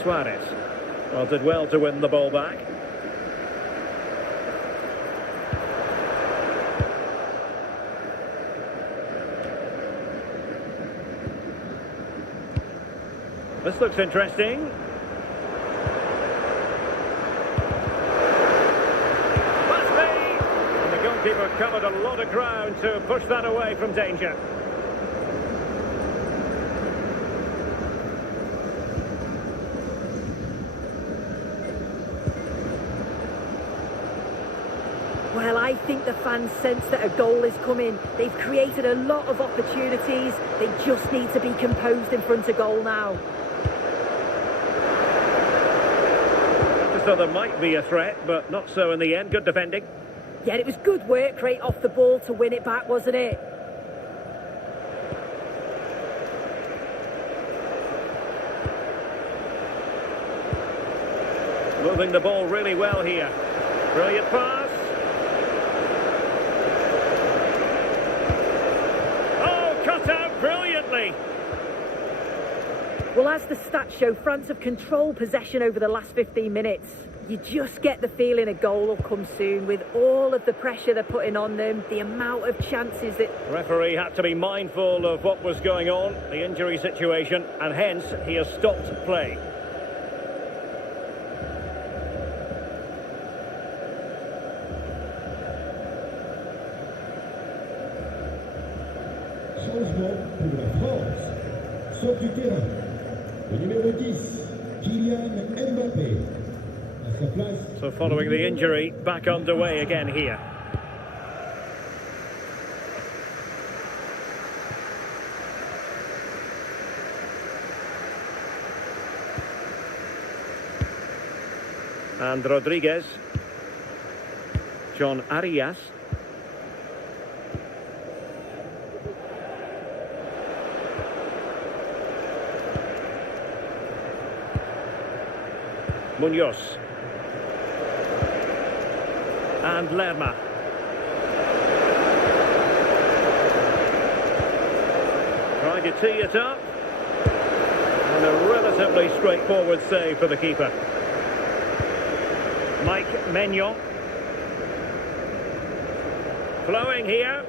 Suarez. Well, did well to win the ball back. This looks interesting. Keeper covered a lot of ground to push that away from danger. Well, I think the fans sense that a goal is coming. They've created a lot of opportunities. They just need to be composed in front of goal now. So there might be a threat, but not so in the end. Good defending. Yeah, it was good work right off the ball to win it back, wasn't it? Moving the ball really well here. Brilliant pass. Oh, cut out brilliantly. Well, as the stats show, France have controlled possession over the last 15 minutes. You just get the feeling a goal will come soon with all of the pressure they're putting on them, the amount of chances that... Referee had to be mindful of what was going on, the injury situation, and hence he has stopped play. Changement pour la France. Sort du terrain. Le numéro 10, Kylian Mbappé. À sa place. So following the injury, back underway again here. And Rodriguez. John Arias. Munoz. And Lerma. Trying to tee it up. And a relatively straightforward save for the keeper. Mike Maignan. Flowing here.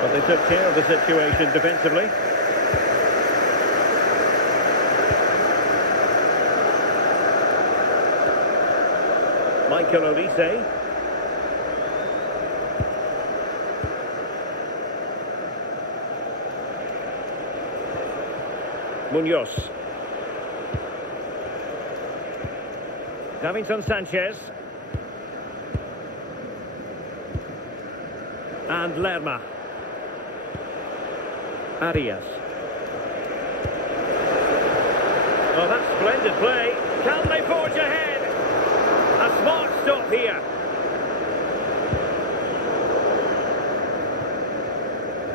But they took care of the situation defensively. Michael Olise. Munoz. Davinson Sanchez. And Lerma. Arias. Oh, that's splendid play. Can they forge ahead? A smart stop here.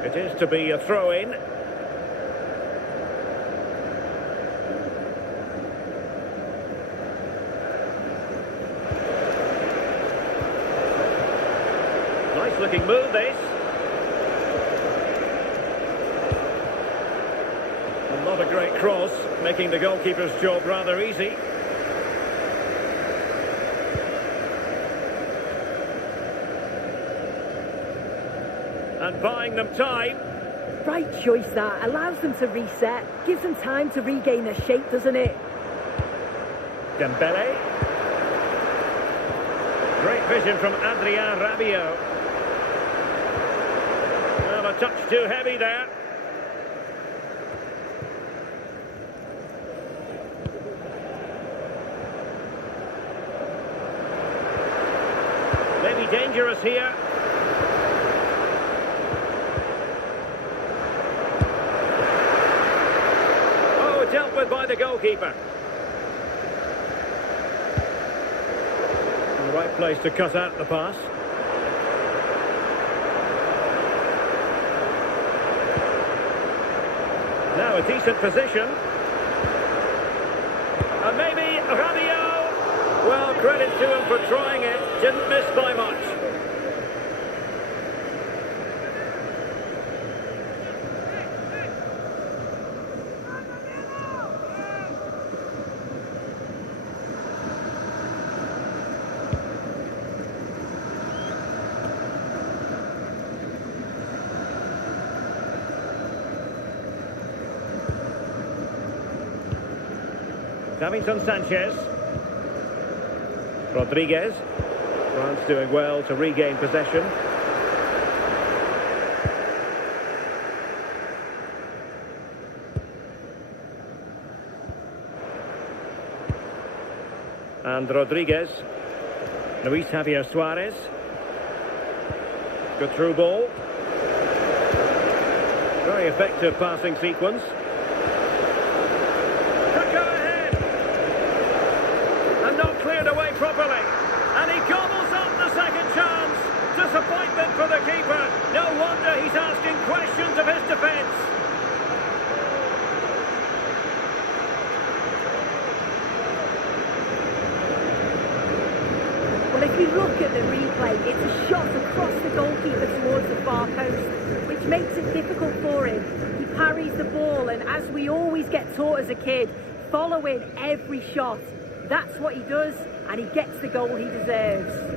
It is to be a throw-in. Nice looking move this. And not a great cross, making the goalkeeper's job rather easy. And buying them time. Right choice that. Allows them to reset. Gives them time to regain their shape, doesn't it? Dembele. Great vision from Adrien Rabiot. Well, a touch too heavy there. Maybe dangerous here. Dealt with by the goalkeeper. The right place to cut out the pass. Now a decent position. And maybe Rabiot. Well, credit to him for trying it. Didn't miss by much. Davinson Sanchez. Rodriguez. France doing well to regain possession. And Rodriguez. Luis Javier Suarez. Good through ball. Very effective passing sequence. Could go ahead. And not cleared away properly. And he gobbles up the second chance. Disappointment for the keeper. No wonder he's asking questions of his defence. Well, if you look at the replay, it's a shot across the goalkeeper towards the far post, which makes it difficult for him. He parries the ball, and as we always get taught as a kid, following every shot. That's what he does, and he gets the goal he deserves.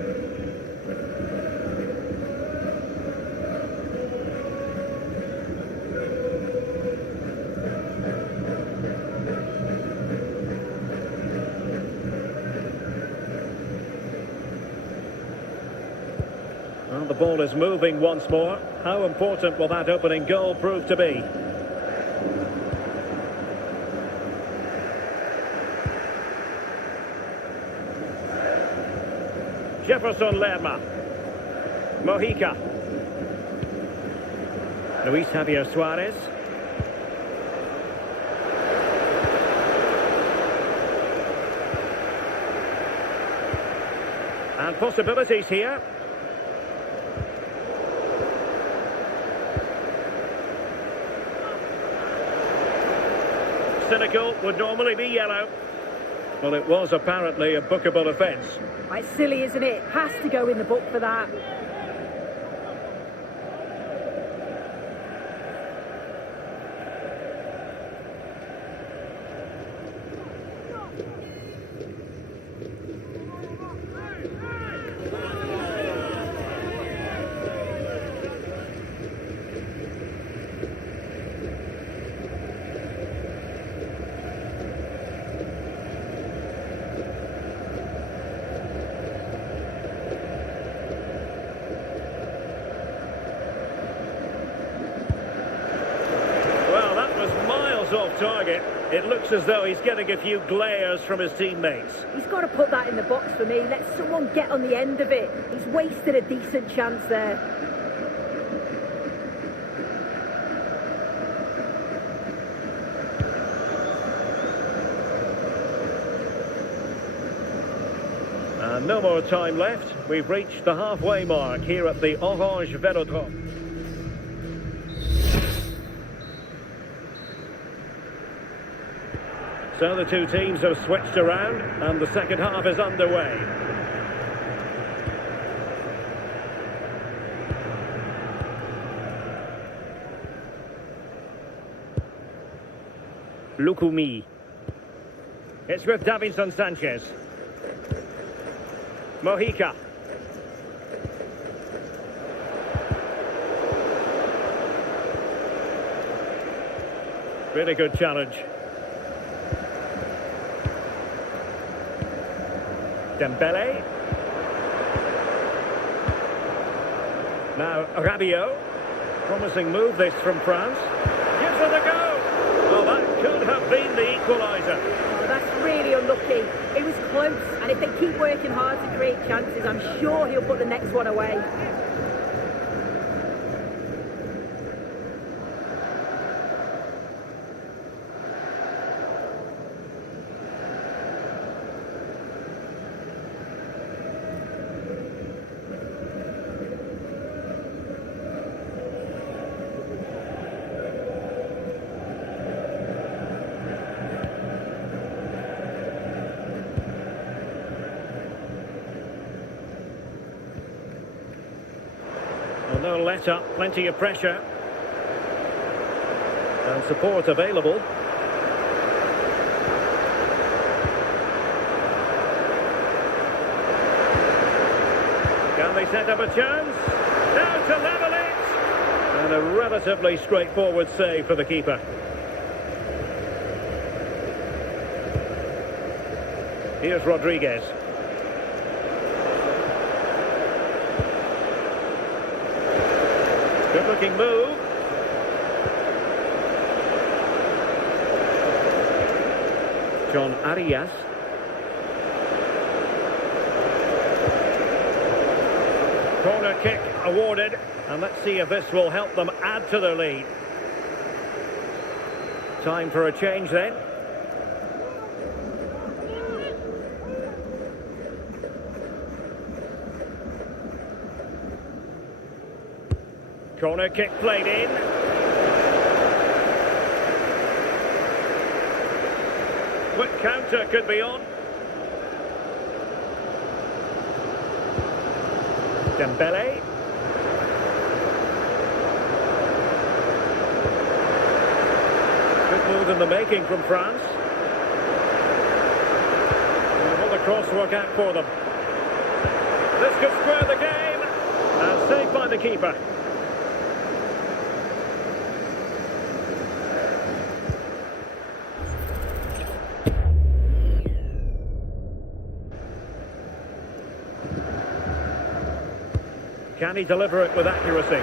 Well, the ball is moving once more. How important will that opening goal prove to be? Jefferson Lerma. Mojica. Luis Javier Suarez. And possibilities here. Cynical would normally be yellow. Well, it was apparently a bookable offence. It's silly, isn't it? Has to go in the book for that. Off target. It looks as though he's getting a few glares from his teammates. He's got to put that in the box for me. Let someone get on the end of it. He's wasted a decent chance there. And no more time left. We've reached the halfway mark here at the Orange Velodrome. So the two teams have switched around and the second half is underway. Lukumi. It's with Davinson Sanchez. Mojica. Really good challenge. Dembele. Now Rabiot. Promising move this from France. Gives it a go. Well, that could have been the equaliser. Oh, that's really unlucky. It was close, and if they keep working hard to create chances, I'm sure he'll put the next one away. Well, no let up, plenty of pressure. And support available. Can they set up a chance? Now to level it! And a relatively straightforward save for the keeper. Here's Rodriguez. Good looking move. John Arias. Corner kick awarded, and let's see if this will help them add to their lead. Time for a change then. Corner kick played in. Quick counter could be on. Dembele. Good move in the making from France. And will the cross work out for them? This could square the game. And saved by the keeper. Can he deliver it with accuracy?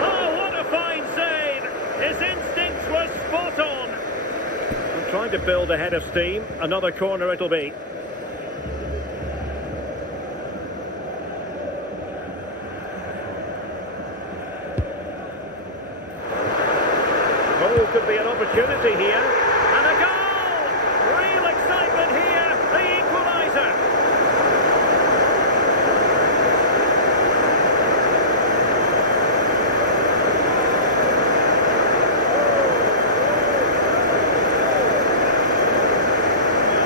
Oh, what a fine save! His instincts were spot on! I'm trying to build a head of steam. Another corner it'll be. Oh, could be an opportunity here. And a goal! Real excitement here. The equaliser.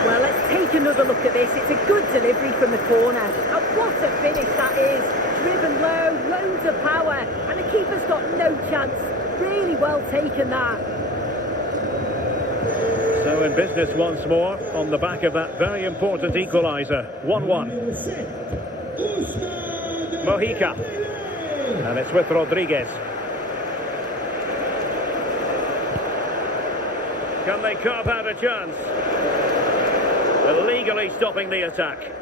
Well, let's take another look at this. It's a good delivery from the corner. And what a finish that is. Driven low, loads of power, and the keeper's got no chance. Really well taken that. So in business once more on the back of that very important equaliser. 1-1. Mojica. And it's with Rodriguez. Can they carve out a chance? Illegally stopping the attack.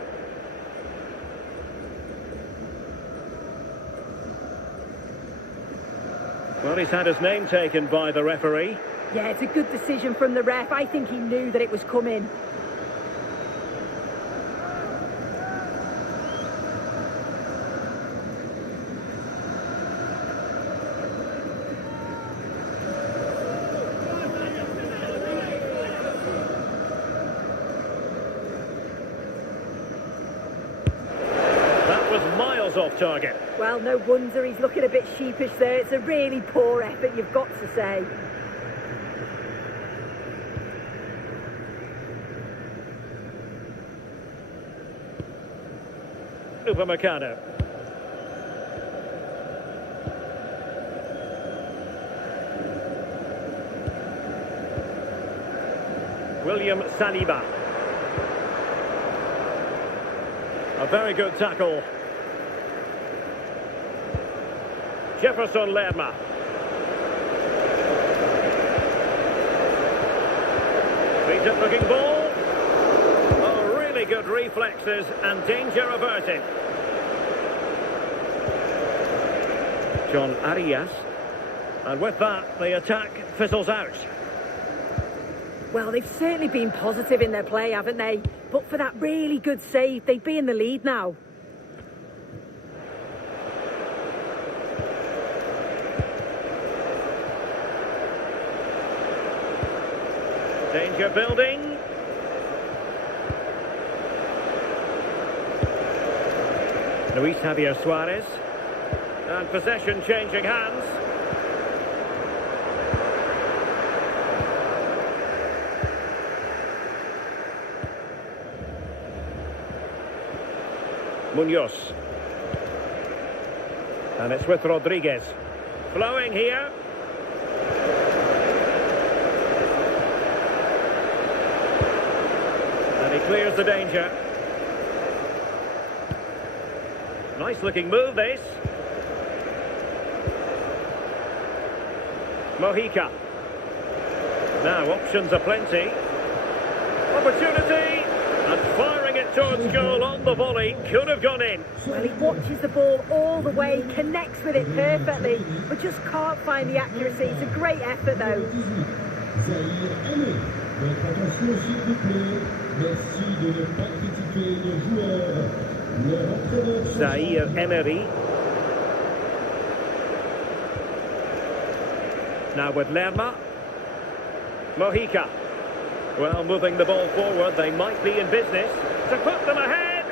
Well, he's had his name taken by the referee. Yeah, it's a good decision from the ref. I think he knew that it was coming. Miles off target. Well, no wonder he's looking a bit sheepish there. It's a really poor effort, you've got to say. Upamecano. William Saliba. A very good tackle. Jefferson Lerma. Decent looking ball. Oh, really good reflexes and danger averted. John Arias. And with that, the attack fizzles out. Well, they've certainly been positive in their play, haven't they? But for that really good save, they'd be in the lead now. Danger building. Luis Javier Suarez. And possession changing hands. Munoz. And it's with Rodriguez. Flowing here. And he clears the danger. Nice looking move this. Mojica. Now options are plenty. Opportunity. And firing it towards goal on the volley. Could have gone in. Well, he watches the ball all the way, connects with it perfectly, but just can't find the accuracy. It's a great effort, though. Merci de ne pas critiquer les joueurs. Leur entraîneur Zaire Emery. Now with Lerma. Mojica. Well, moving the ball forward, they might be in business to put them ahead.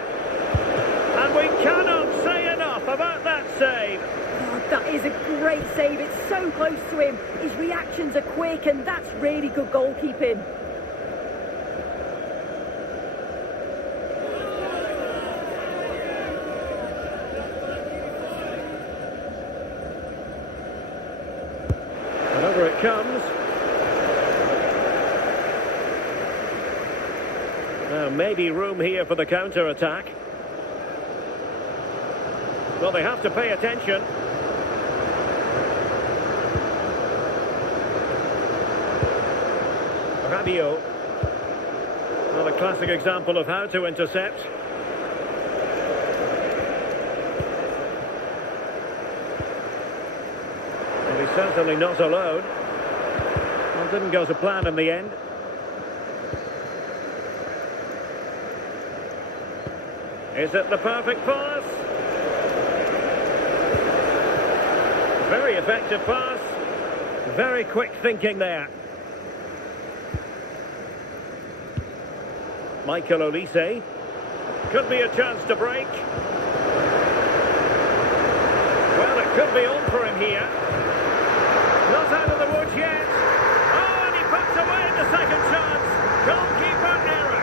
And we cannot say enough about that save. Oh, that is a great save. It's so close to him. His reactions are quick, and that's really good goalkeeping. And over it comes. Now, maybe room here for the counter-attack. Well, they have to pay attention. Rabiot. Well, a classic example of how to intercept. Well, he's certainly not alone. Well, didn't go to plan in the end. Is it the perfect pass? Very effective pass. Very quick thinking there. Michael Olise. Could be a chance to break. Well, it could be on for him here. Not out of the woods yet. Oh, and he puts away the second chance. Goalkeeper error.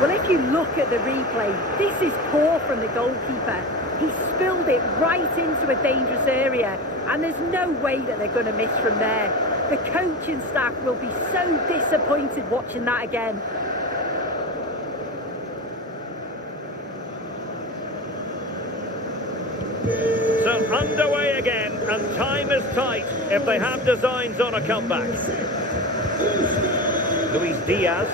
Well, if you look at the replay, this is poor from the goalkeeper. He spilled it right into a dangerous area, and there's no way that they're going to miss from there. The coaching staff will be so disappointed watching that again. So underway again, and time is tight if they have designs on a comeback. Luis Diaz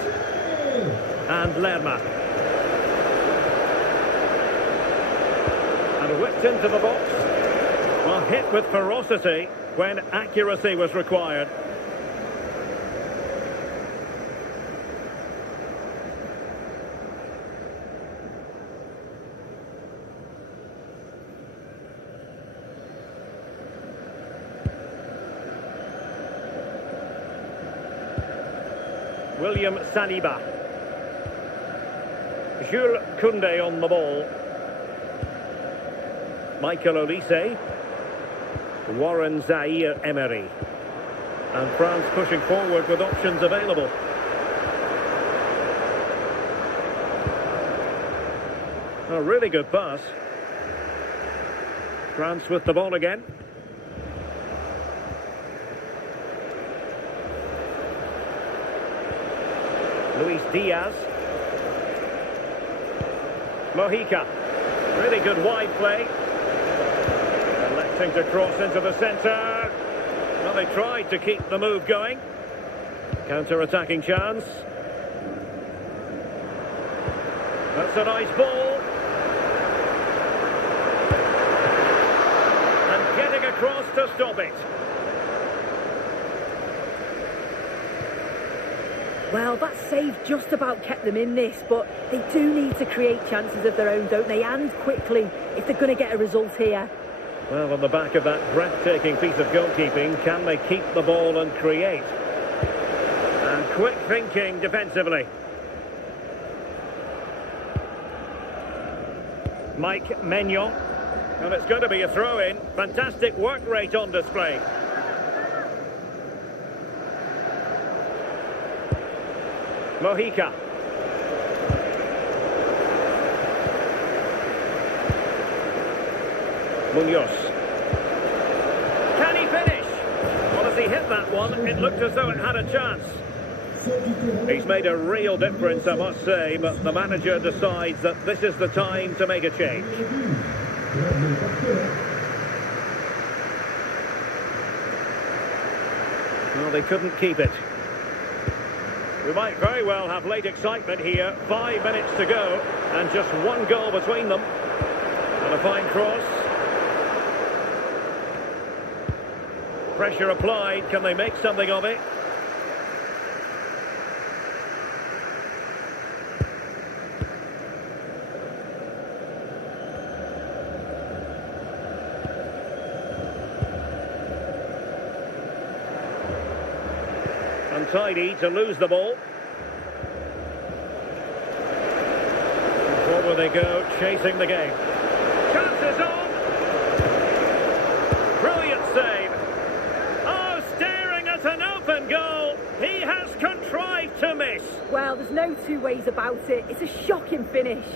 and Lerma. And whipped into the box. Well, hit with ferocity when accuracy was required. William Saliba. Jules Koundé on the ball. Michael Olise. Warren Zaire Emery. And France pushing forward with options available. A really good pass. France with the ball again. Luis Diaz. Mojica. Really good wide play. Electing to cross into the centre. Well, they tried to keep the move going. Counter-attacking chance. That's a nice ball. And getting across to stop it. Well, that save just about kept them in this, but they do need to create chances of their own, don't they? And quickly, if they're going to get a result here. Well, on the back of that breathtaking piece of goalkeeping, can they keep the ball and create? And quick thinking defensively. Mike Maignan. And it's going to be a throw-in. Fantastic work rate on display. Mojica. Munoz. Can he finish? Well, as he hit that one, it looked as though it had a chance. He's made a real difference, I must say, but the manager decides that this is the time to make a change. Well, they couldn't keep it. We might very well have late excitement here. 5 minutes to go and just one goal between them. And a fine cross. Pressure applied. Can they make something of it? Untidy to lose the ball. Forward they go, chasing the game. Chances on! Brilliant save. Oh, staring at an open goal. He has contrived to miss. Well, there's no two ways about it. It's a shocking finish.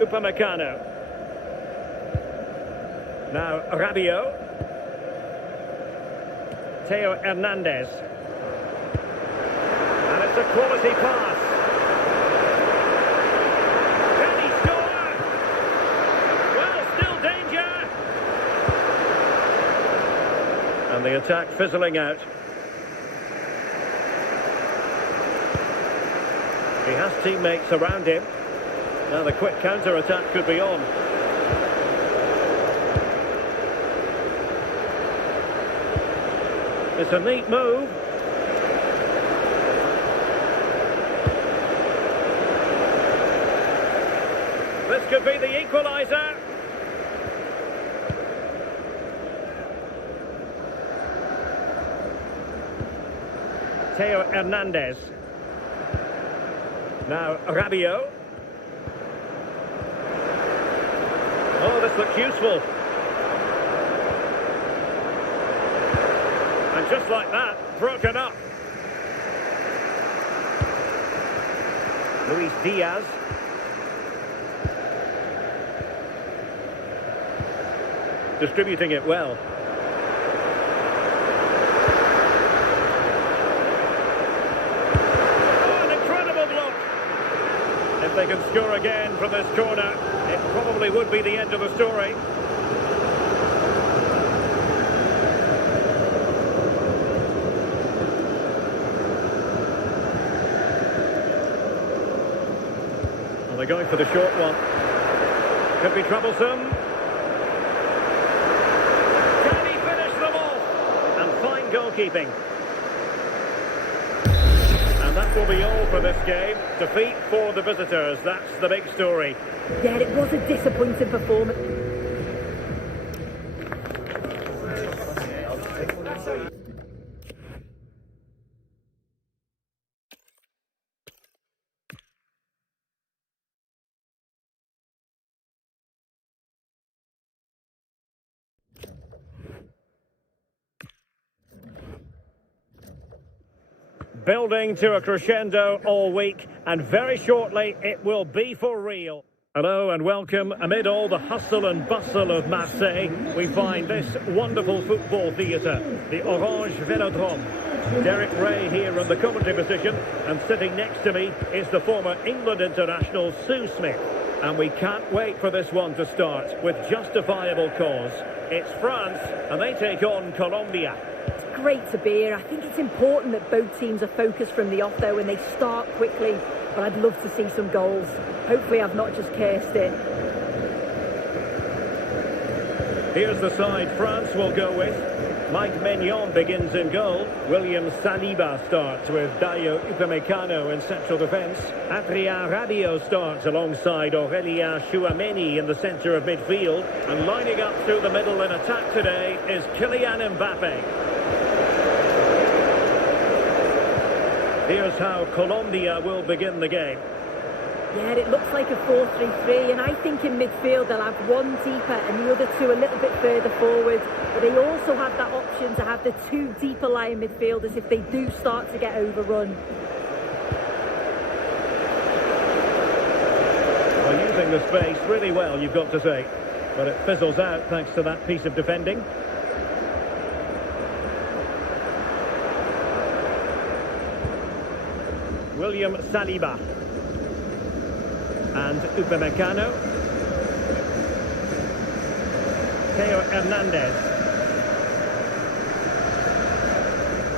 Upamecano. Now Rabiot. Theo Hernandez. And it's a quality pass. Can he score? Well, still danger. And the attack fizzling out. He has teammates around him. Now the quick counter-attack could be on. It's a neat move. This could be the equaliser. Theo Hernandez. Now Rabiot. Oh, this looks useful. And just like that, broken up. Luis Diaz. Distributing it well. Oh, an incredible block. If they can score again from this corner, it probably would be the end of the story. Well, they're going for the short one. Could be troublesome. Can he finish them off? And fine goalkeeping. And that will be all for this game. Defeat for the visitors. That's the big story. Yeah, it was a disappointing performance. Building to a crescendo all week, and very shortly it will be for real. Hello and welcome. Amid all the hustle and bustle of Marseille, we find this wonderful football theatre, the Orange Velodrome. Derek Ray here in the commentary position, and sitting next to me is the former England international Sue Smith. And we can't wait for this one to start, with justifiable cause. It's France, and they take on Colombia. It's great to be here. I think it's important that both teams are focused from the off, though, and they start quickly. But I'd love to see some goals. Hopefully I've not just cursed it. Here's the side France will go with. Mike Maignan begins in goal. William Saliba starts with Dayo Upamecano in central defence. Adrien Rabiot starts alongside Aurélien Tchouameni in the centre of midfield. And lining up through the middle in attack today is Kylian Mbappe. Here's how Colombia will begin the game. Yeah, it looks like a 4-3-3, and I think in midfield they'll have one deeper and the other two a little bit further forward. But they also have that option to have the two deeper lying midfielders if they do start to get overrun. Well, using the space really well, you've got to say. But it fizzles out thanks to that piece of defending. William Saliba. And Upamecano. Teo Hernandez.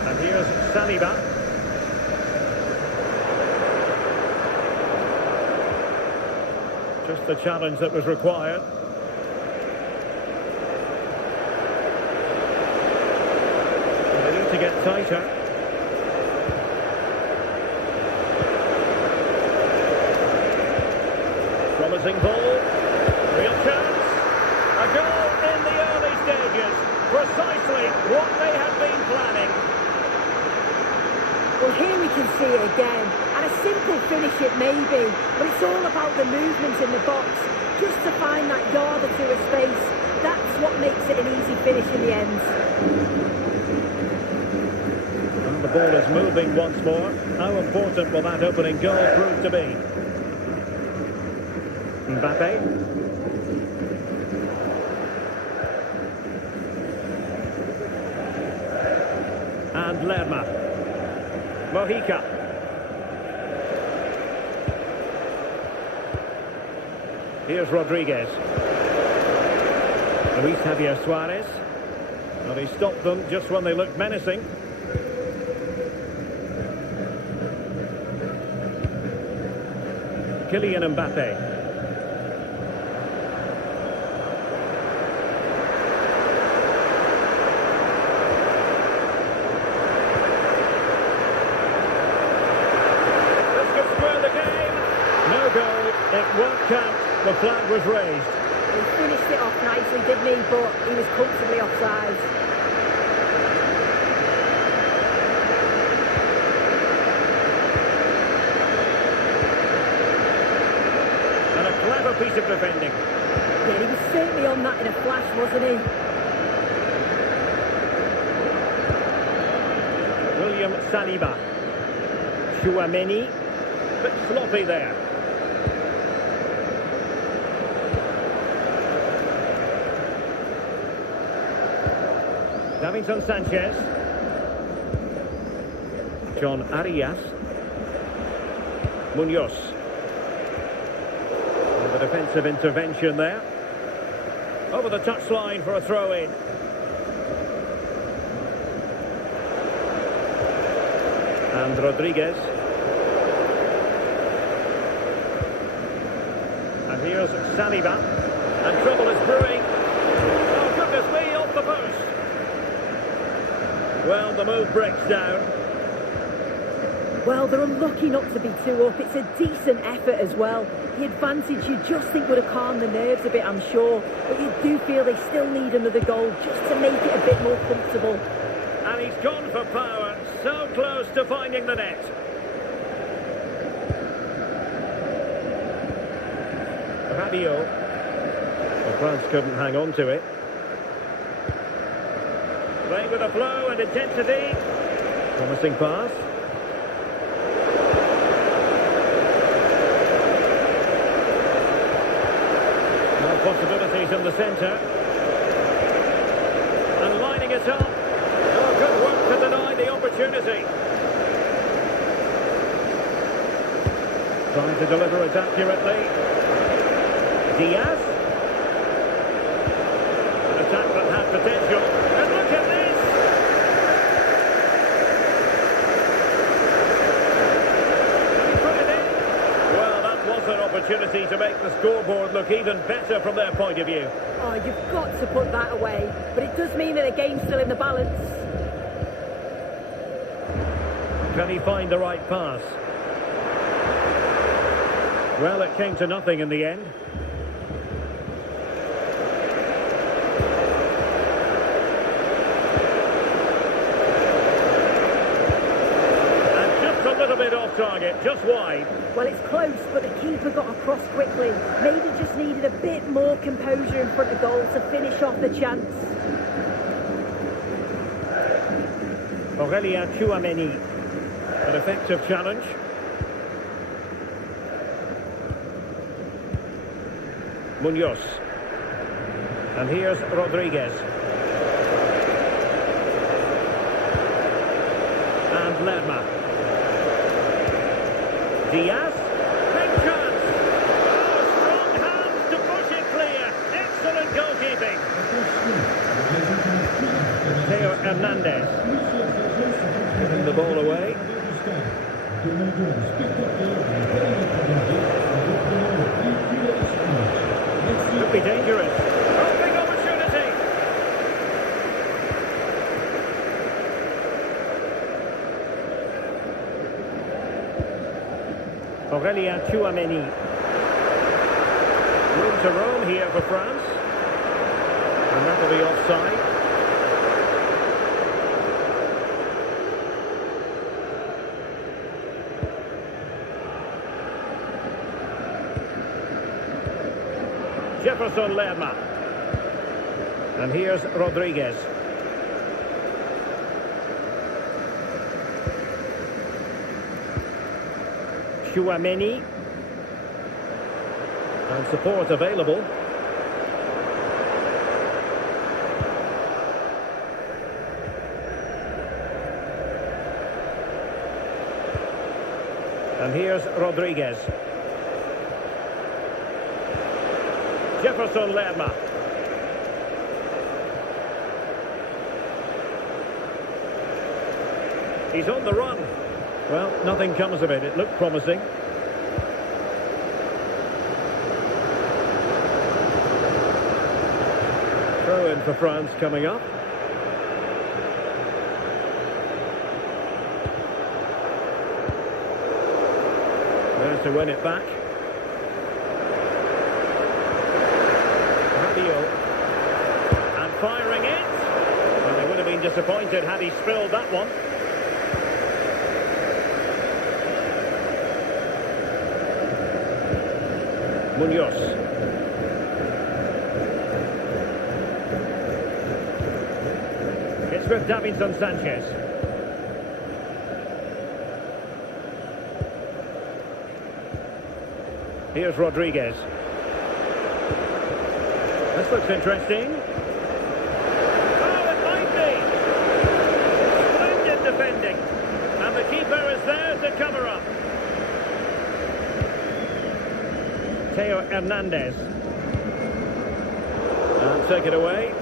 And here's Saliba. Just the challenge that was required. They need to get tighter. Promising ball. Real chance. A goal in the early stages. Precisely what they had been planning. Well, here we can see it again. And a simple finish it may be, but it's all about the movement in the box. Just to find that yard or two of space. That's what makes it an easy finish in the end. And the ball is moving once more. How important will that opening goal prove to be? Mbappe. And Lerma. Mojica. Here's Rodriguez. Luis Javier Suarez. Well, he stopped them just when they looked menacing. Kylian Mbappe. This could square the game. No goal. It won't count. The flag was raised. He finished it off nicely, didn't he? But he was comfortably offside. And a clever piece of defending. Yeah, he was certainly on that in a flash, wasn't he? William Saliba. Chouameni. Bit sloppy there. Davinson Sanchez. John Arias. Munoz. And the defensive intervention there. Over the touchline for a throw-in. And Rodriguez. And here's Saliba. And trouble is brewing. Oh, goodness me, off the post. Well, the move breaks down. Well, they're unlucky not to be two up. It's a decent effort as well. The advantage you just think would have calmed the nerves a bit, I'm sure. But you do feel they still need another goal just to make it a bit more comfortable. And he's gone for power. So close to finding the net. Rabiot. Well, France couldn't hang on to it. Playing with a flow and intensity. Promising pass. More possibilities in the centre. And lining it up. Oh, good work to deny the opportunity. Trying to deliver it accurately. Diaz. An attack that had potential. And look at this! He put it in. Well, that was an opportunity to make the scoreboard look even better from their point of view. Oh, you've got to put that away. But it does mean that the game's still in the balance. Can he find the right pass? Well, it came to nothing in the end. And just a little bit off target, just wide. Well, it's close, but the keeper got across quickly. Maybe just needed a bit more composure in front of goal to finish off the chance. Aurélien Chouameni. An effective challenge. Munoz. And here's Rodriguez. And Lerma. Diaz. Big chance. Oh, strong hands to push it clear. Excellent goalkeeping. Hernandez. Giving the ball away. Could be dangerous. Oh, big opportunity. Aurélien Tchouaméni. Room to roam here for France. And that'll be offside. Jefferson Lerma. And here's Rodriguez. Tchouaméni. And support available. And here's Rodriguez. Jefferson Lerma. He's on the run. Well, nothing comes of it. It looked promising. Throw in for France coming up. There's to win it back. And firing it. Well, they would have been disappointed had he spilled that one. Munoz. It's with Davinson Sanchez. Here's Rodriguez. This looks interesting. Oh, it might be. Splendid defending. And the keeper is there to cover up. Theo Hernandez. And take it away.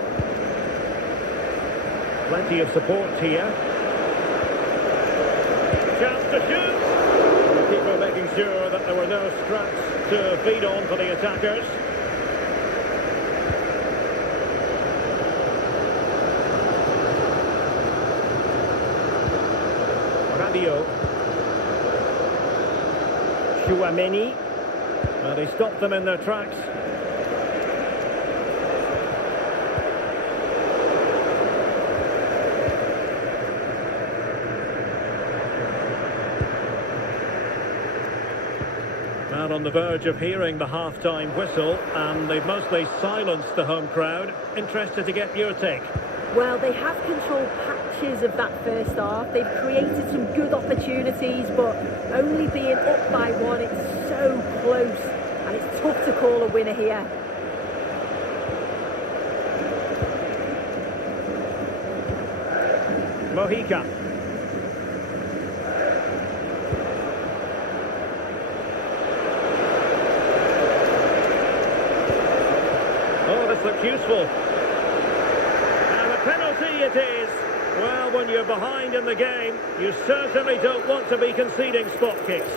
Plenty of support here. Chance to shoot. The keeper making sure that there were no scraps to feed on for the attackers. Tchouaméni. Well, they stopped them in their tracks. Now on the verge of hearing the half-time whistle, and they've mostly silenced the home crowd. Interested to get your take. Well, they have controlled patches of that first half. They've created some good opportunities, but only being up by one, it's so close, and it's tough to call a winner here. Mojica. Oh, this looks useful. Penalty it is. Well, when you're behind in the game, you certainly don't want to be conceding spot kicks.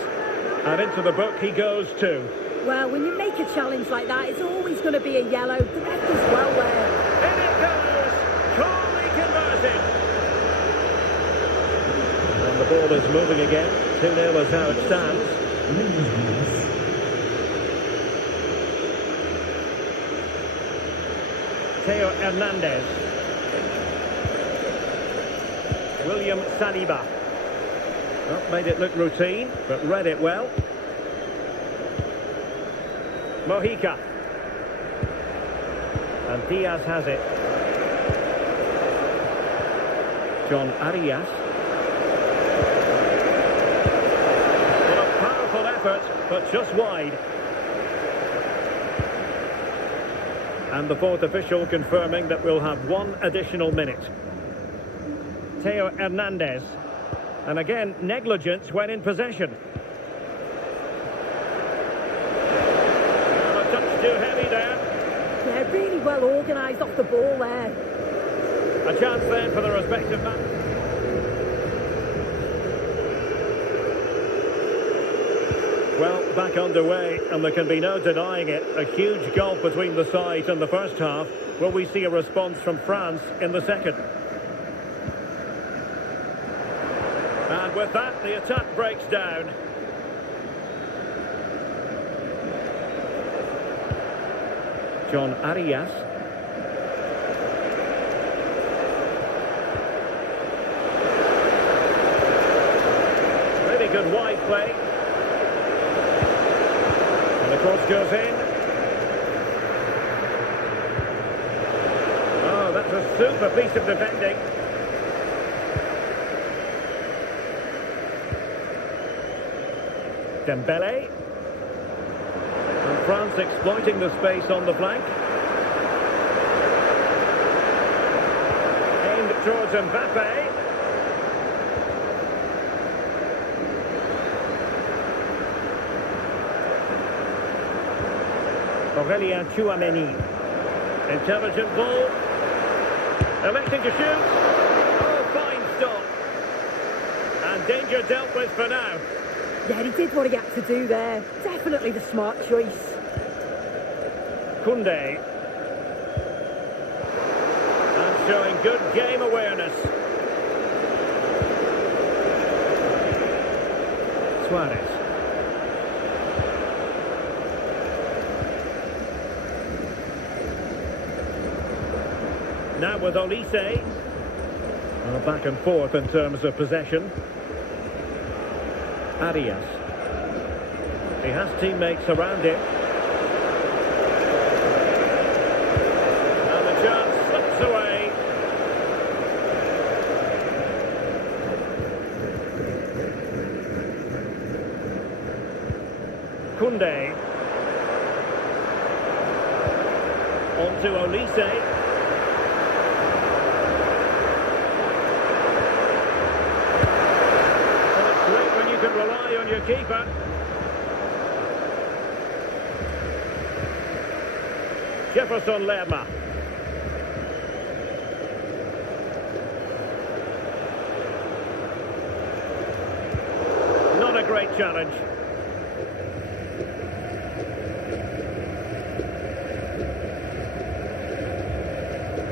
And into the book he goes too. Well, when you make a challenge like that, it's always going to be a yellow. The ref does well there. In it goes. Calmly converted. And the ball is moving again. 2-0 is how it stands. Theo Hernandez. William Saliba. Well, made it look routine, but read it well. Mojica. And Diaz has it. John Arias. Well, a powerful effort, but just wide. And the fourth official confirming that we'll have one additional minute. Theo Hernandez. And again, negligence when in possession. Well, a touch too heavy there. Yeah, really well organised off the ball there. A chance then for the respective man. Well, back underway, and there can be no denying it. A huge gulf between the sides in the first half. Will we see a response from France in the second? And with that, the attack breaks down. John Arias. Really good wide play. And the cross goes in. Oh, that's a super piece of defending. Dembele. And France exploiting the space on the flank. Aimed towards Mbappe. Aurélien Tchouameni. Intelligent ball. Electing to shoot. Oh, fine stop. And danger dealt with for now. Yeah, he did what he had to do there. Definitely the smart choice. Koundé. And showing good game awareness. Suarez. Now with Olise. Well, back and forth in terms of possession. Arias. He has teammates around him. And the chance slips away. Koundé. On to Olise. Rely on your keeper. Jefferson Lerma. Not a great challenge.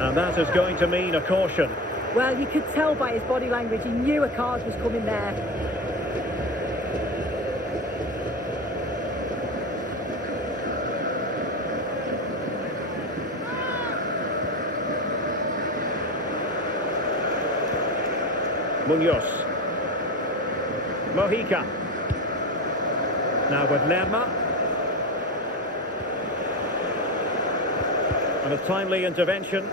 And that is going to mean a caution. Well, you could tell by his body language, he knew a card was coming there. Munoz. Mojica. Now with Lerma. And a timely intervention.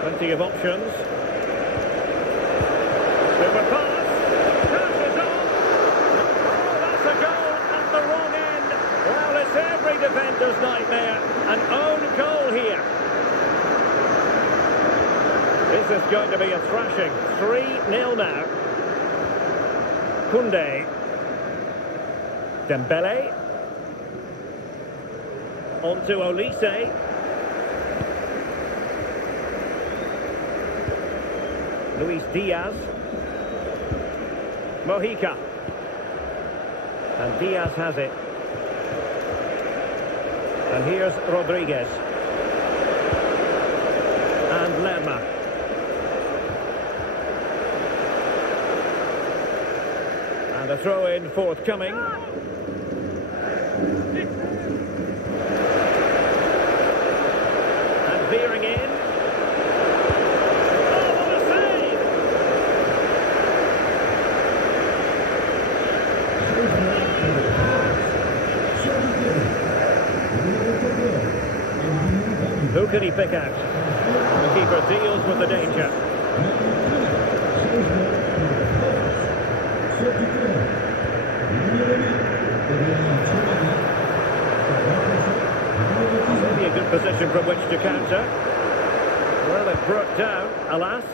Plenty of options. Super pass. Passes on. Oh, that's a goal at the wrong end. Well, it's every defender's nightmare. An own goal here. This is going to be a thrashing. 3-0 now. Koundé. Dembele. On to Olise. Luis Diaz. Mojica. And Diaz has it. And here's Rodriguez. And Lerma. And a throw-in forthcoming. And veering in. Oh, what a save! Who can he pick out? The keeper deals with the danger. Maybe a good position from which to counter. Well, it broke down, alas.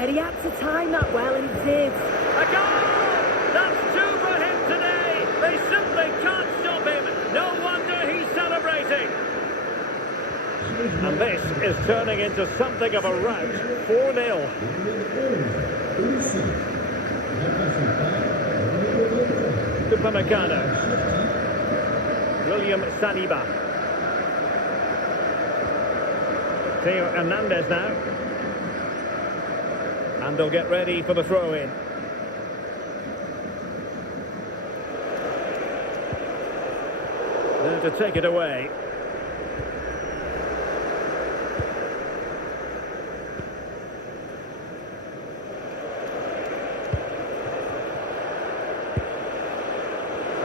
Yeah, he had to time that well, and he did. A goal! That's two for him today. They simply can't stop him. No wonder he's celebrating. And this is turning into something of a rout. 4-0. Upamecano. William Saliba. Theo Hernandez now. And they'll get ready for the throw-in. There to take it away.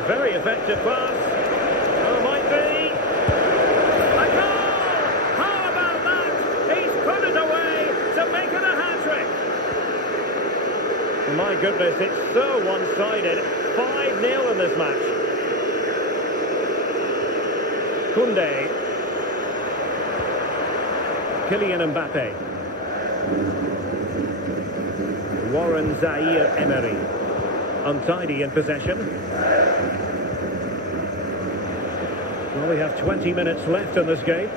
Very effective pass. Oh, might be. A goal! How about that? He's put it away to make it a hat-trick. My goodness, it's so one-sided. 5-0 in this match. Koundé. Kylian Mbappe. Warren Zaire-Emery. Untidy in possession. Well, we have 20 minutes left in this game.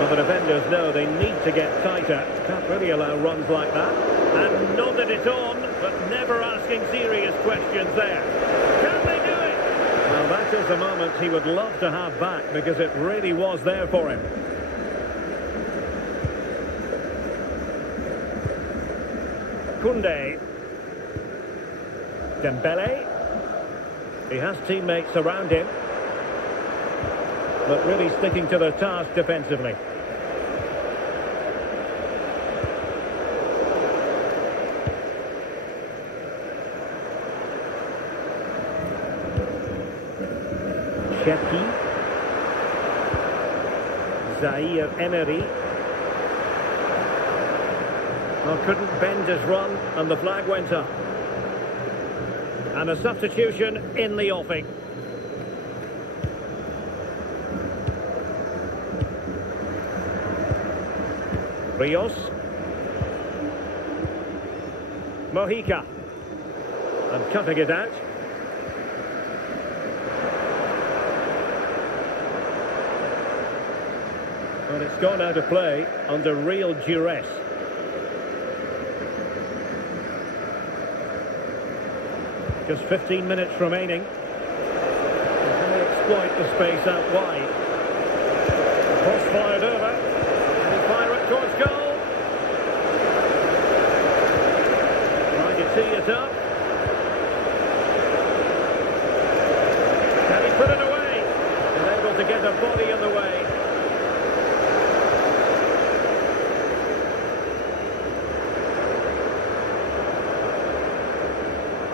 Well, the defenders know they need to get tighter. Can't really allow runs like that. And nodded it on, but never asking serious questions there. Can they do it? Well, that is the moment he would love to have back, because it really was there for him. Koundé. Dembele. He has teammates around him, but really sticking to their task defensively. Cherki. Zaire-Emery. Well, couldn't bend his run, and the flag went up. And a substitution in the offing. Rios. Mojica. And cutting it out. Well, it's gone out of play under real duress. Just 15 minutes remaining. Can they exploit the space out wide? Cross fired over. And they fire it towards goal. Trying to tee it up. Can he put it away? And able to get a body in the way.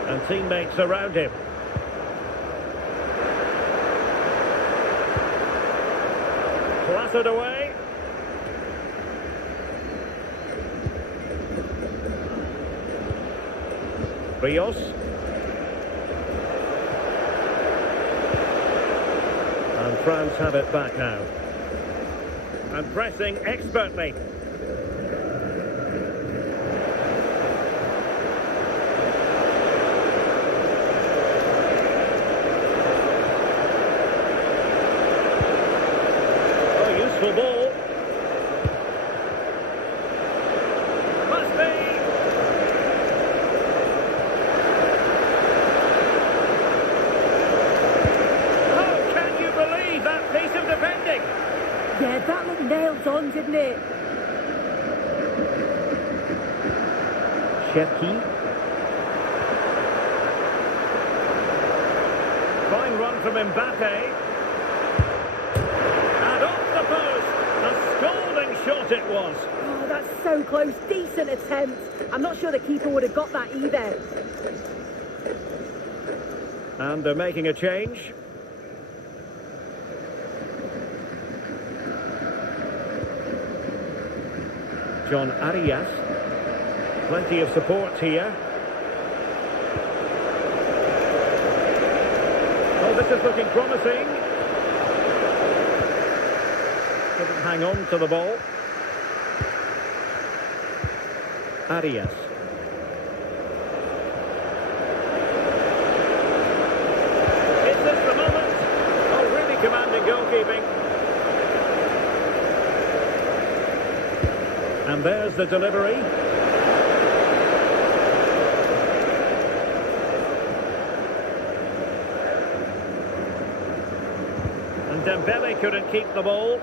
And teammates around him. Clattered away. Rios. And France have it back now. And pressing expertly. Useful ball. Must be. Oh, can you believe that piece of defending? Yeah, that looked nailed on, didn't it? Cherki. Fine run from Mbappe. Shot it was. Oh, that's so close. Decent attempt. I'm not sure the keeper would have got that either. And they're making a change. John Arias. Plenty of support here. Oh, this is looking promising. Couldn't hang on to the ball. Arias. Is this the moment? Oh, really commanding goalkeeping. And there's the delivery. And Dembele couldn't keep the ball.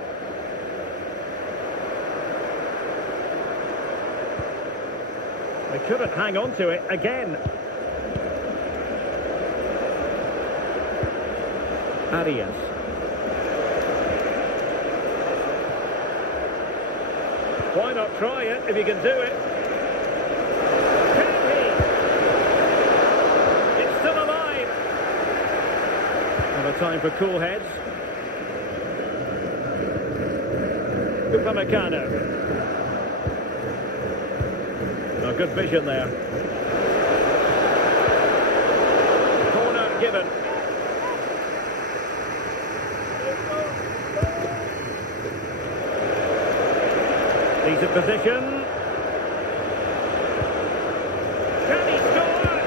They couldn't hang on to it again. Arias. Why not try it if you can do it? Can he? It's still alive. Another time for cool heads. Upamecano. Oh, good vision there. Corner given. Decent position. Can he score?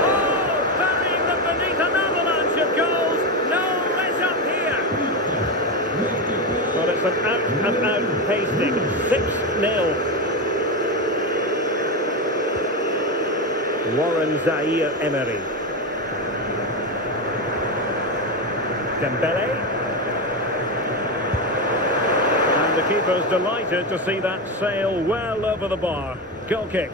Oh, burying them beneath an avalanche of goals. No let up here. Well, it's an out-and-out pasting. 6-0. Warren Zaire-Emery. Dembele. And the keeper's delighted to see that sail well over the bar. Goal kick.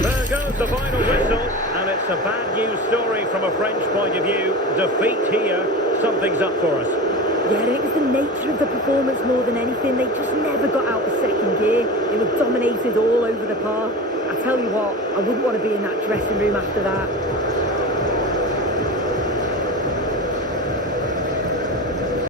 There goes the final whistle, and it's a bad news story from a French point of view. Defeat here, something's up for us. Yeah, I think it was the nature of the performance more than anything. They just never got out of second gear. They were dominated all over the park. I tell you what, I wouldn't want to be in that dressing room after that.